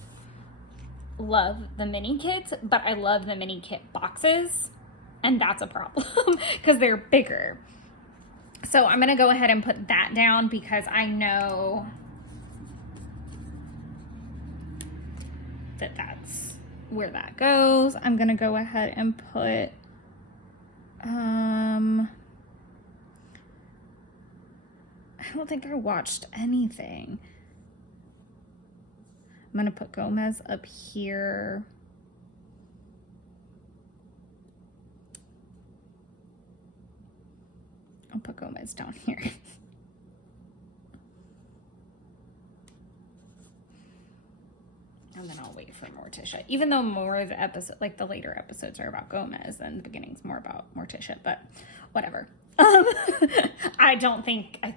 love the mini kits, but I love the mini kit boxes, and that's a problem because they're bigger. So I'm gonna go ahead and put that down because I know that that's where that goes. I'm gonna go ahead and put I don't think I watched anything. I'm gonna put Gomez up here. I'll put Gomez down here. And then I'll wait for Morticia. Even though more of the episode, like the later episodes, are about Gomez and the beginning's more about Morticia, but whatever. I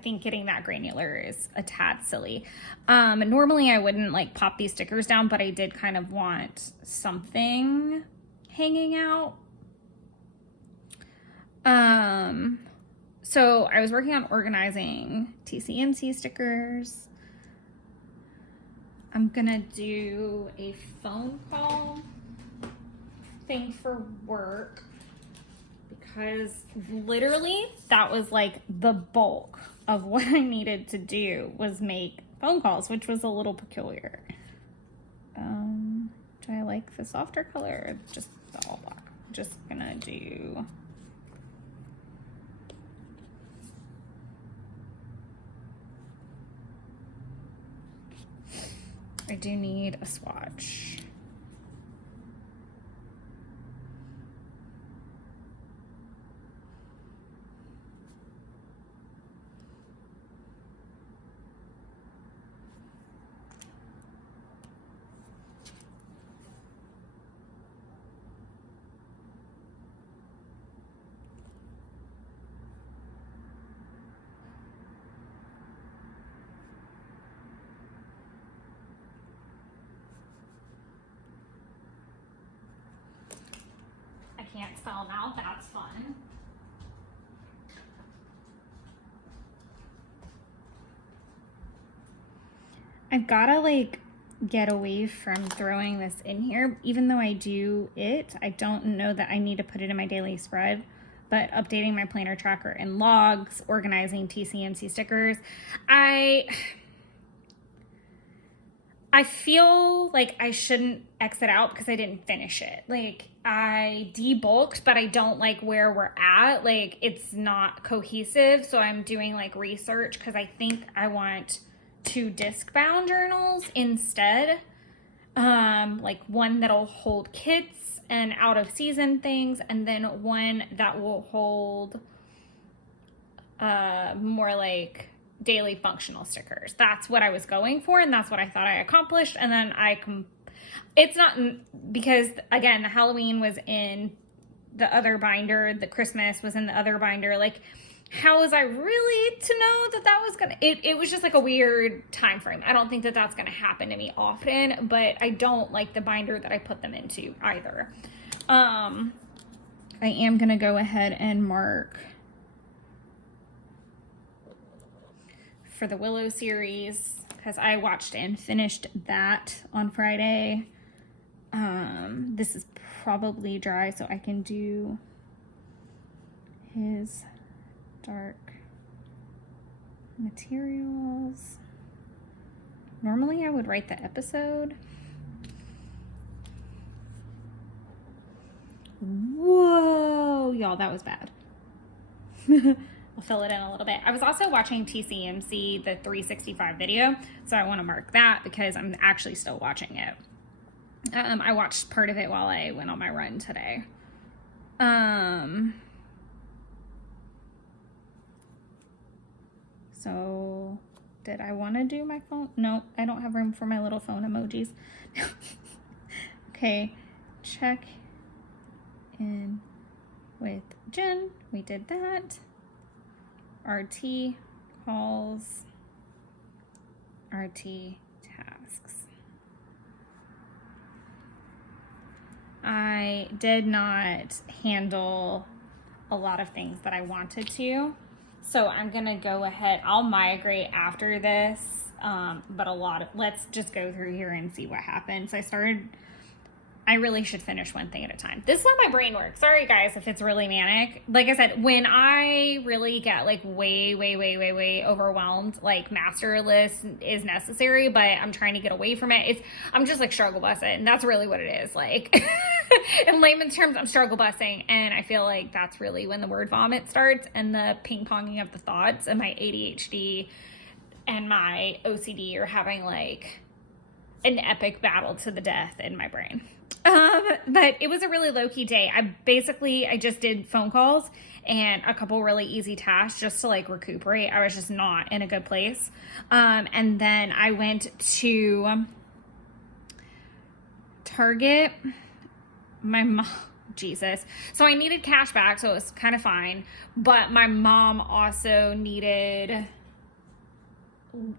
think getting that granular is a tad silly. Normally I wouldn't like pop these stickers down, but I did kind of want something hanging out. So I was working on organizing TCMC stickers. I'm gonna do a phone call thing for work because literally that was like the bulk of what I needed to do was make phone calls, which was a little peculiar. Do I like the softer color or just the all black? I'm just gonna do... I do need a swatch. Can't spell now, that's fun. I've gotta like get away from throwing this in here. Even though I do it, I don't know that I need to put it in my daily spread, but updating my planner tracker and logs, organizing TCMC stickers. I feel like I shouldn't exit out because I didn't finish it. Like I debulked, but I don't like where we're at. Like it's not cohesive. So I'm doing like research because I think I want 2 disc bound journals instead. Like one that'll hold kits and out of season things, and then one that will hold more like daily functional stickers. That's what I was going for, and that's what I thought I accomplished. And then it's not, because again, the Halloween was in the other binder, the Christmas was in the other binder. Like, how was I really to know that that was gonna, it was just like a weird time frame. I don't think that that's gonna happen to me often, but I don't like the binder that I put them into either. I am gonna go ahead and mark for the Willow series because I watched and finished that on Friday. This is probably dry, so I can do his dark materials. Normally I would write the episode. Whoa, y'all, that was bad. I'll fill it in a little bit. I was also watching TCMC, the 365 video, so I want to mark that because I'm actually still watching it. I watched part of it while I went on my run today. So did I want to do my phone? No, I don't have room for my little phone emojis. Okay, check in with Jen. We did that. RT calls, RT tasks. I did not handle a lot of things that I wanted to, so I'm gonna go ahead. I'll migrate after this, but let's just go through here and see what happens. I really should finish one thing at a time. This is how my brain works. Sorry guys if it's really manic. Like I said, when I really get like way overwhelmed, like master list is necessary, but I'm trying to get away from it. I'm just like struggle busing. And that's really what it is. Like in layman's terms, I'm struggle busing. And I feel like that's really when the word vomit starts and the ping ponging of the thoughts, and my ADHD and my OCD are having like an epic battle to the death in my brain. But it was a really low-key day. I just did phone calls and a couple really easy tasks just to like recuperate. I was just not in a good place. And then I went to Target. My mom, Jesus. So I needed cash back, so it was kind of fine. But my mom also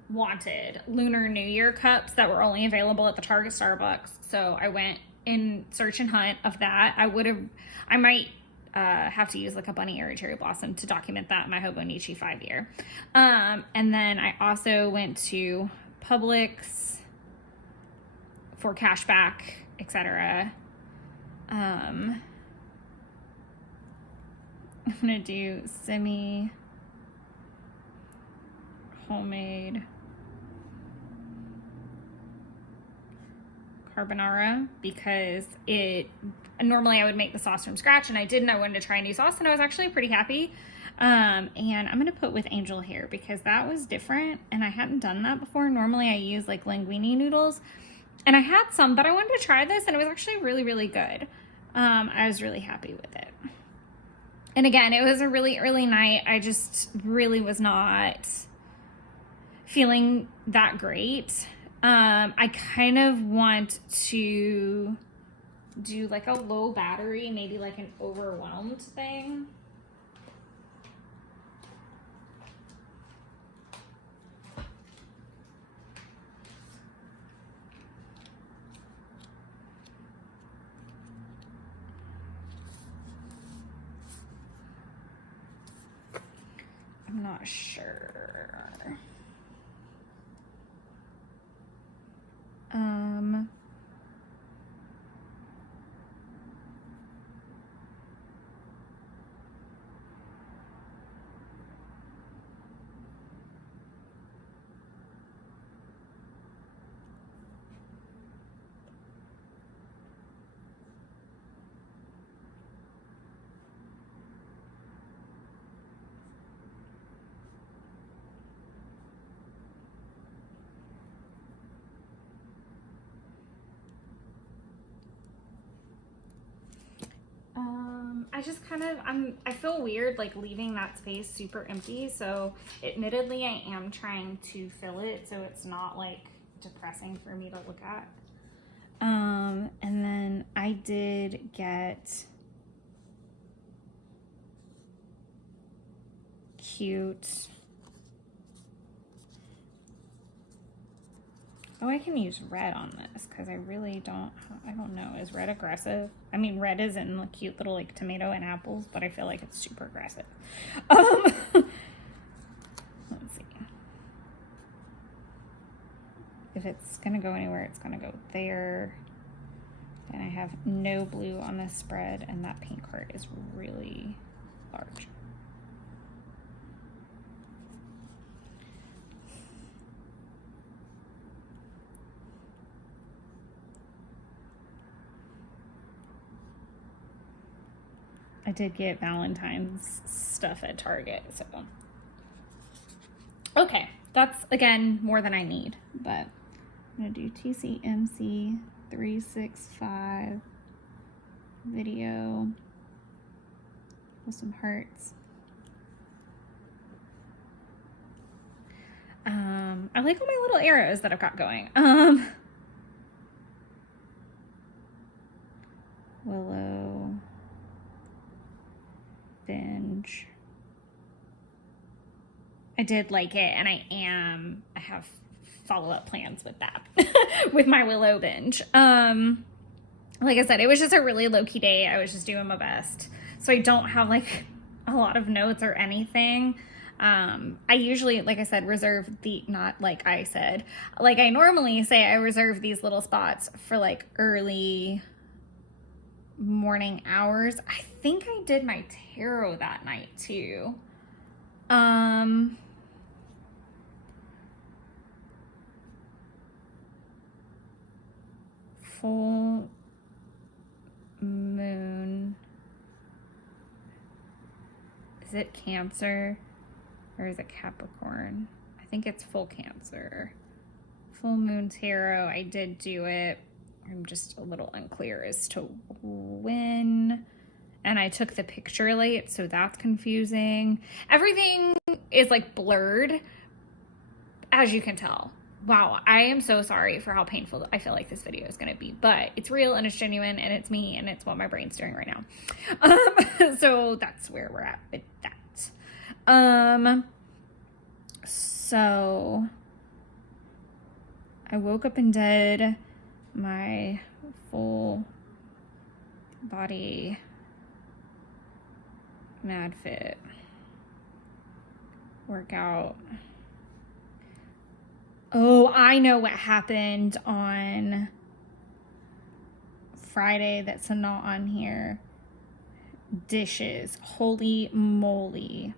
wanted Lunar New Year cups that were only available at the Target Starbucks. So I went in search and hunt of that. I might have to use like a bunny airy cherry blossom to document that in my Hobonichi 5-year. And then I also went to Publix for cashback, etc. I'm gonna do semi homemade carbonara because normally I would make the sauce from scratch, and I didn't. I wanted to try a new sauce, and I was actually pretty happy. And I'm gonna put with angel hair because that was different, and I hadn't done that before. Normally I use like linguine noodles, and I had some, but I wanted to try this, and it was actually really good. I was really happy with it. And again, it was a really early night. I just really was not feeling that great. I kind of want to do like a low battery, maybe like an overwhelmed thing. I'm not sure. I feel weird like leaving that space super empty, so admittedly I am trying to fill it so it's not like depressing for me to look at. And then I did get cute. Oh, I can use red on this because I don't know. Is red aggressive? I mean, red is in the cute little like tomato and apples, but I feel like it's super aggressive. Let's see. if it's gonna go anywhere, it's gonna go there. And I have no blue on this spread, and that paint cart is really large. I did get Valentine's stuff at Target, so. Okay, that's, again, more than I need, but I'm gonna do TCMC 365 video with some hearts. I like all my little arrows that I've got going. Willow. Binge. I did like it, and I have follow-up plans with that, with my Willow binge. Like I said, it was just a really low-key day. I was just doing my best. So I don't have like a lot of notes or anything. I usually, like I said, reserve not like I said, like I normally say, I reserve these little spots for like early morning hours. I think I did my tarot that night too. Full moon. Is it Cancer or is it Capricorn? I think it's full Cancer. Full moon tarot. I did do it. I'm just a little unclear as to when. And I took the picture late, so that's confusing. Everything is like blurred, as you can tell. Wow, I am so sorry for how painful I feel like this video is gonna be, but it's real and it's genuine and it's me and it's what my brain's doing right now. So that's where we're at with that. So I woke up and did my full body Mad Fit workout. Oh, I know what happened on Friday that's not on here. Dishes. Holy moly.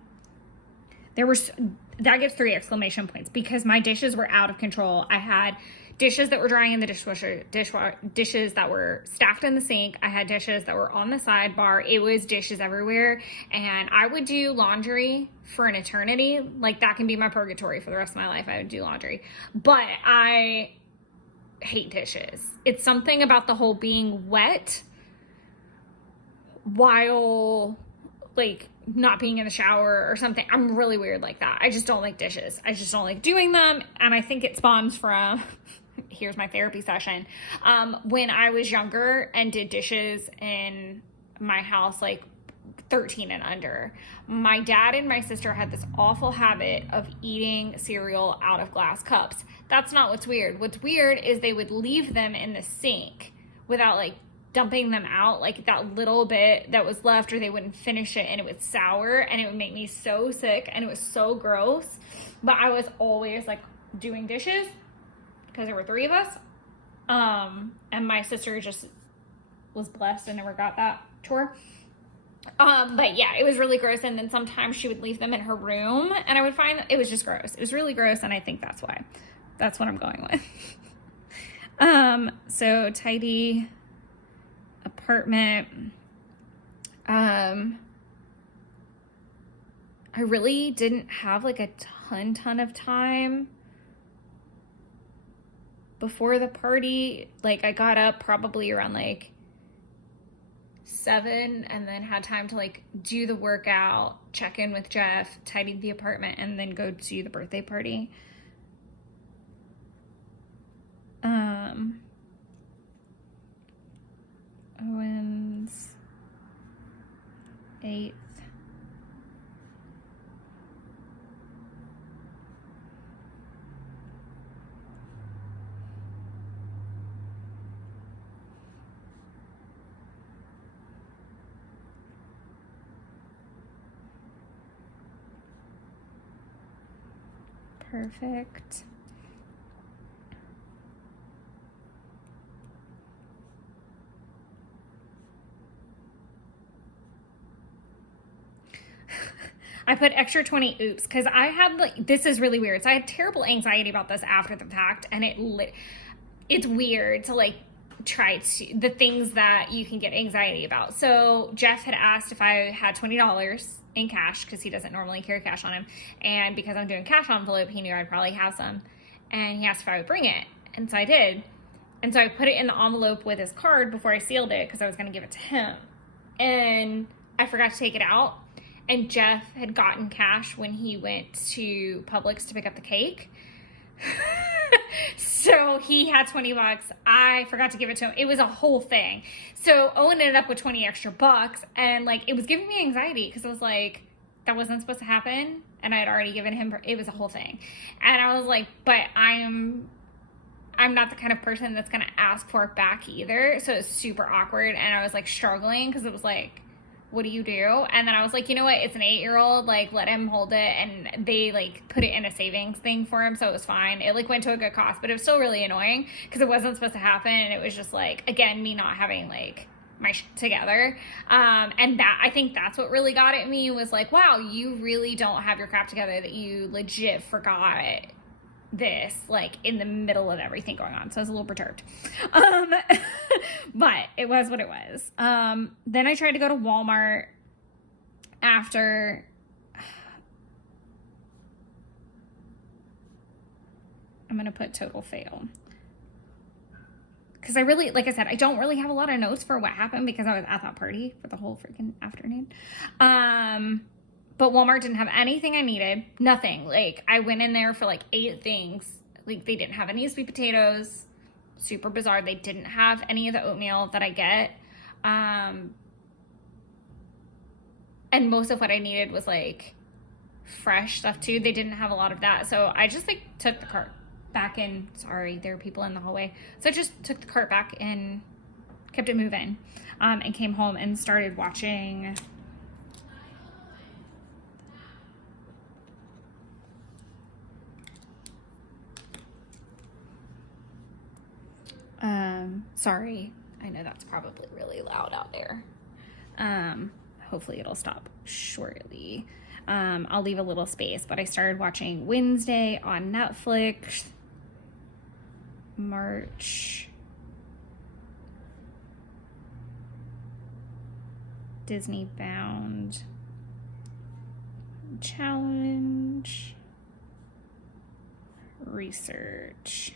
That gets 3 exclamation points because my dishes were out of control. I had dishes that were drying in the dishwasher, dishes that were stacked in the sink. I had dishes that were on the sidebar. It was dishes everywhere. And I would do laundry for an eternity. Like that can be my purgatory for the rest of my life. I would do laundry. But I hate dishes. It's something about the whole being wet while like not being in the shower or something. I'm really weird like that. I just don't like dishes. I just don't like doing them. And I think it spawns from, here's my therapy session. When I was younger and did dishes in my house, like 13 and under, my dad and my sister had this awful habit of eating cereal out of glass cups. That's not what's weird. What's weird is they would leave them in the sink without like dumping them out, like that little bit that was left, or they wouldn't finish it and it was sour and it would make me so sick and it was so gross. But I was always like doing dishes because there were 3 of us. And my sister just was blessed and never got that chore. But yeah, it was really gross. And then sometimes she would leave them in her room and I would find that it was just gross. It was really gross. And I think that's why. That's what I'm going with. So tidy apartment. I really didn't have like a ton of time before the party. Like I got up probably around like 7 and then had time to like do the workout, check in with Jeff, tidy the apartment, and then go to the birthday party. Owens 8th. Perfect. I put extra 20 oops because I had like, this is really weird. So I had terrible anxiety about this after the fact, and it's weird to like try to, the things that you can get anxiety about. So Jeff had asked if I had $20 in cash because he doesn't normally carry cash on him. And because I'm doing cash envelope, he knew I'd probably have some. And he asked if I would bring it. And so I did. And so I put it in the envelope with his card before I sealed it because I was going to give it to him. And I forgot to take it out. And Jeff had gotten cash when he went to Publix to pick up the cake. So he had 20 bucks. I forgot to give it to him. It was a whole thing. So Owen ended up with 20 extra bucks. And like, it was giving me anxiety because I was like, that wasn't supposed to happen. And I had already given him, it was a whole thing. And I was like, but I'm not the kind of person that's going to ask for it back either. So it's super awkward. And I was like struggling because it was like, what do you do? And then I was like, you know what? It's an 8-year-old. Like, let him hold it. And they like put it in a savings thing for him. So it was fine. It like went to a good cost, but it was still really annoying because it wasn't supposed to happen. And it was just like, again, me not having like my shit together. And that, I think that's what really got at me was like, wow, you really don't have your crap together that you legit forgot this like in the middle of everything going on. So I was a little perturbed. But it was what it was. Then I tried to go to Walmart after I'm going to put total fail. Because I really, like I said, I don't really have a lot of notes for what happened because I was at that party for the whole freaking afternoon. But Walmart didn't have anything I needed. Nothing. Like, I went in there for like 8 things. Like, they didn't have any sweet potatoes. Super bizarre. They didn't have any of the oatmeal that I get. And most of what I needed was like fresh stuff too. They didn't have a lot of that. So I just like took the cart back in. Sorry, there were people in the hallway. So I just took the cart back and kept it moving. And came home and started watching sorry, I know that's probably really loud out there. Hopefully it'll stop shortly. I'll leave a little space, but I started watching Wednesday on Netflix, March, Disney Bound Challenge, research.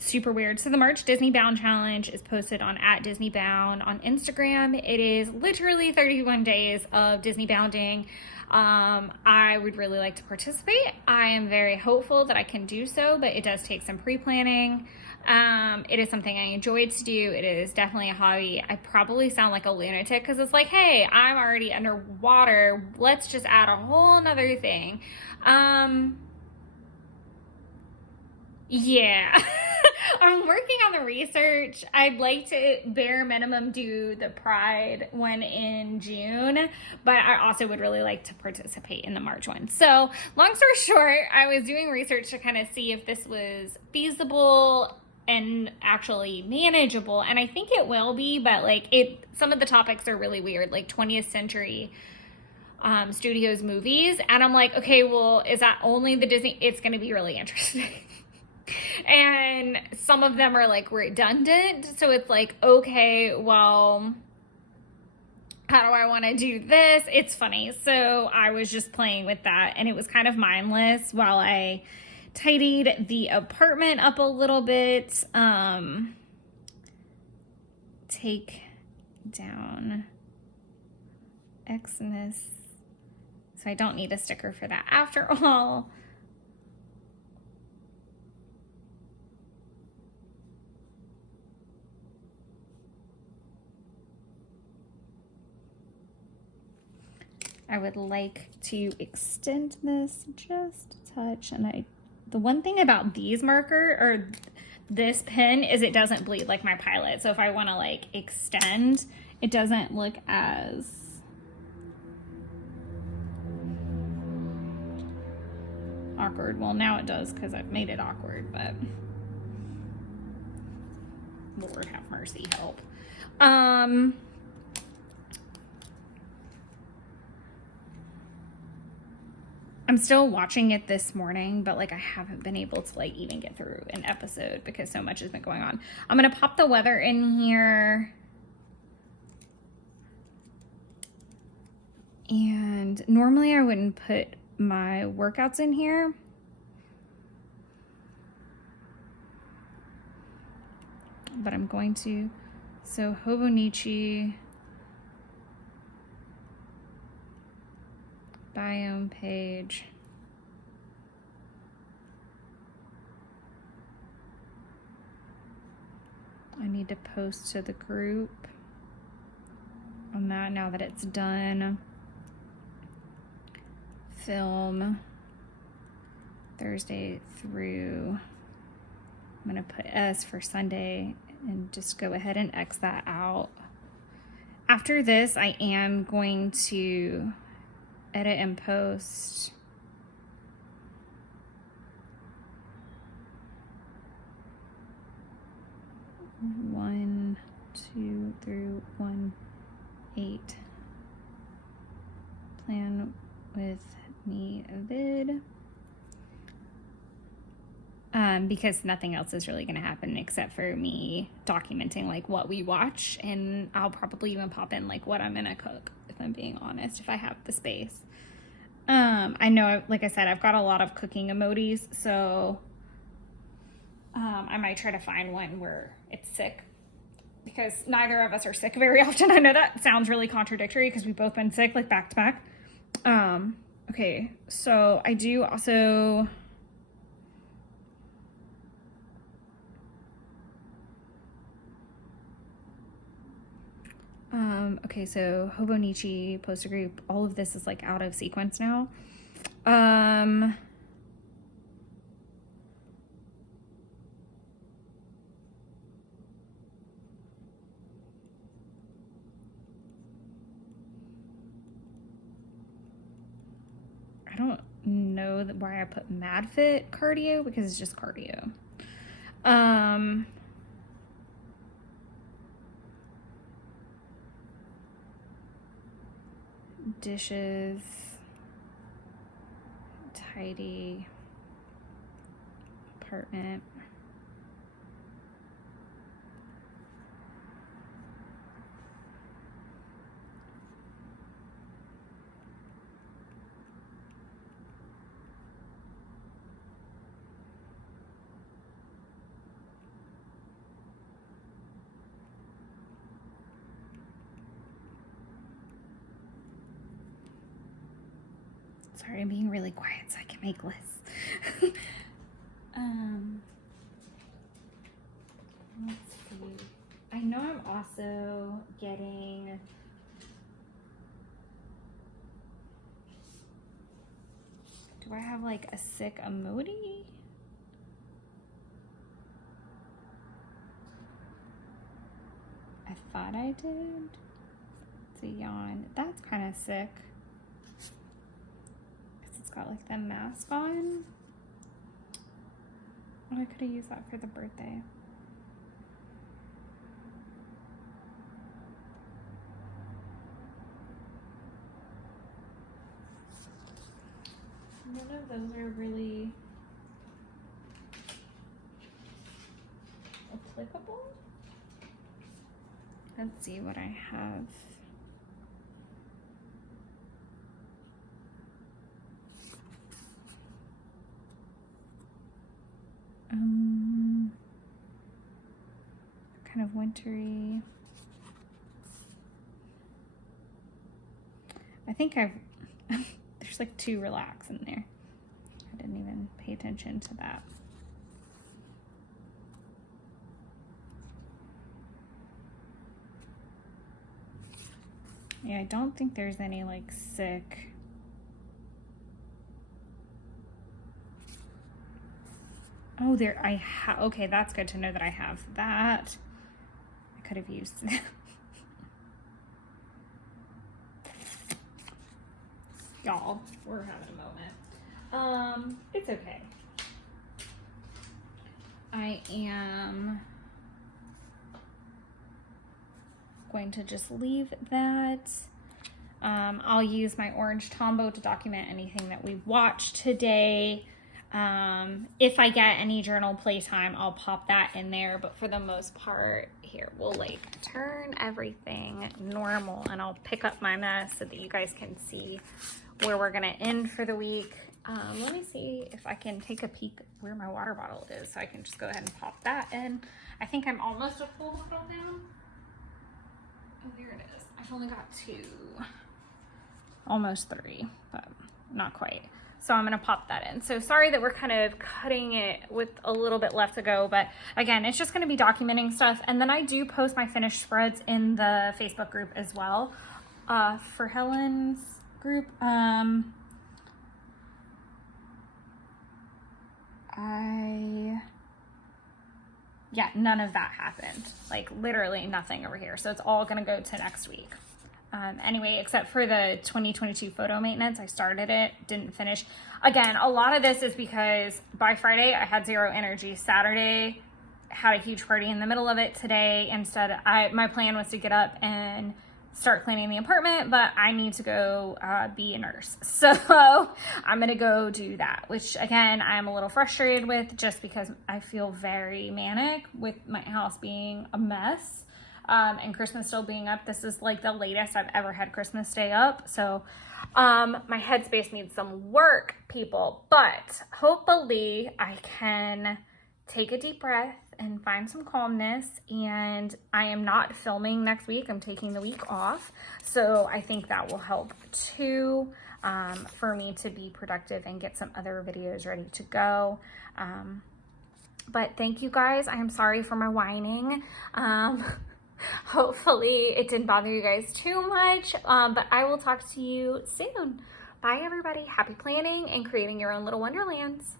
Super weird. So the March Disney Bound Challenge is posted on @DisneyBound on Instagram. It is literally 31 days of Disney bounding. I would really like to participate. I am very hopeful that I can do so, but it does take some pre-planning. It is something I enjoyed to do. It is definitely a hobby. I probably sound like a lunatic because it's like, hey, I'm already underwater. Let's just add a whole nother thing. Yeah. I'm working on the research. I'd like to bare minimum do the Pride one in June, but I also would really like to participate in the March one. So long story short, I was doing research to kind of see if this was feasible and actually manageable. And I think it will be, but like some of the topics are really weird, like 20th century studios movies. And I'm like, okay, well, is that only the Disney? It's going to be really interesting. And some of them are like redundant. So it's like, okay, well, how do I want to do this? It's funny. So I was just playing with that and it was kind of mindless while I tidied the apartment up a little bit. Take down Xmas. So I don't need a sticker for that after all. I would like to extend this just a touch. And the one thing about these this pen is it doesn't bleed like my Pilot. So if I want to like extend, it doesn't look as awkward. Well, now it does because I've made it awkward, but Lord have mercy, help. I'm still watching it this morning, but like I haven't been able to like even get through an episode because so much has been going on. I'm gonna pop the weather in here. And normally I wouldn't put my workouts in here. But I'm going to. So Hobonichi, biome page. I need to post to the group on that now that it's done. Film Thursday through, I'm gonna put S for Sunday and just go ahead and X that out. After this, I am going to edit and post one, 2 through 1-8. Plan with me a vid. Because nothing else is really going to happen except for me documenting like what we watch, and I'll probably even pop in like what I'm going to cook, if I'm being honest, if I have the space. I know, like I said, I've got a lot of cooking emojis, so I might try to find one where it's sick, because neither of us are sick very often. I know that sounds really contradictory because we've both been sick like back to back. Okay, so I do also okay, so Hobonichi, poster group, all of this is like out of sequence now. I don't know why I put MadFit cardio, because it's just cardio. Dishes, tidy, apartment. Sorry, I'm being really quiet so I can make lists. Let's see. I know I'm also getting do I have like a sick emoji? I thought I did. It's a yawn. That's kind of sick. Got like the mask on. Oh, I could have used that for the birthday. None of those are really applicable. Let's see what I have. Kind of wintry. I think there's like 2 relax in there. I didn't even pay attention to that. Yeah, I don't think there's any like sick. Oh, there I have. Okay, that's good to know that I have that. I could have used that. Y'all, we're having a moment. It's okay. I am going to just leave that. I'll use my orange Tombow to document anything that we've watched today. If I get any journal playtime, I'll pop that in there. But for the most part, here, we'll like turn everything normal and I'll pick up my mess so that you guys can see where we're gonna end for the week. Let me see if I can take a peek where my water bottle is so I can just go ahead and pop that in. I think I'm almost a full bottle down. Oh, there it is. I've only got 2. Almost 3, but not quite. So I'm gonna pop that in. So sorry that we're kind of cutting it with a little bit left to go, but again, it's just gonna be documenting stuff. And then I do post my finished spreads in the Facebook group as well. For Helen's group, yeah, none of that happened. Like literally nothing over here. So it's all gonna go to next week. Anyway, except for the 2022 photo maintenance, I started it, didn't finish. Again, a lot of this is because by Friday I had 0 energy. Saturday had a huge party in the middle of it. Today, instead, my plan was to get up and start cleaning the apartment, but I need to go be a nurse. So I'm gonna go do that, which again, I'm a little frustrated with just because I feel very manic with my house being a mess. And Christmas still being up. This is like the latest I've ever had Christmas Day up. So my headspace needs some work, people, but hopefully I can take a deep breath and find some calmness. And I am not filming next week. I'm taking the week off. So I think that will help too, for me to be productive and get some other videos ready to go. But thank you guys. I am sorry for my whining. Hopefully it didn't bother you guys too much, but I will talk to you soon. Bye everybody. Happy planning and creating your own little wonderlands.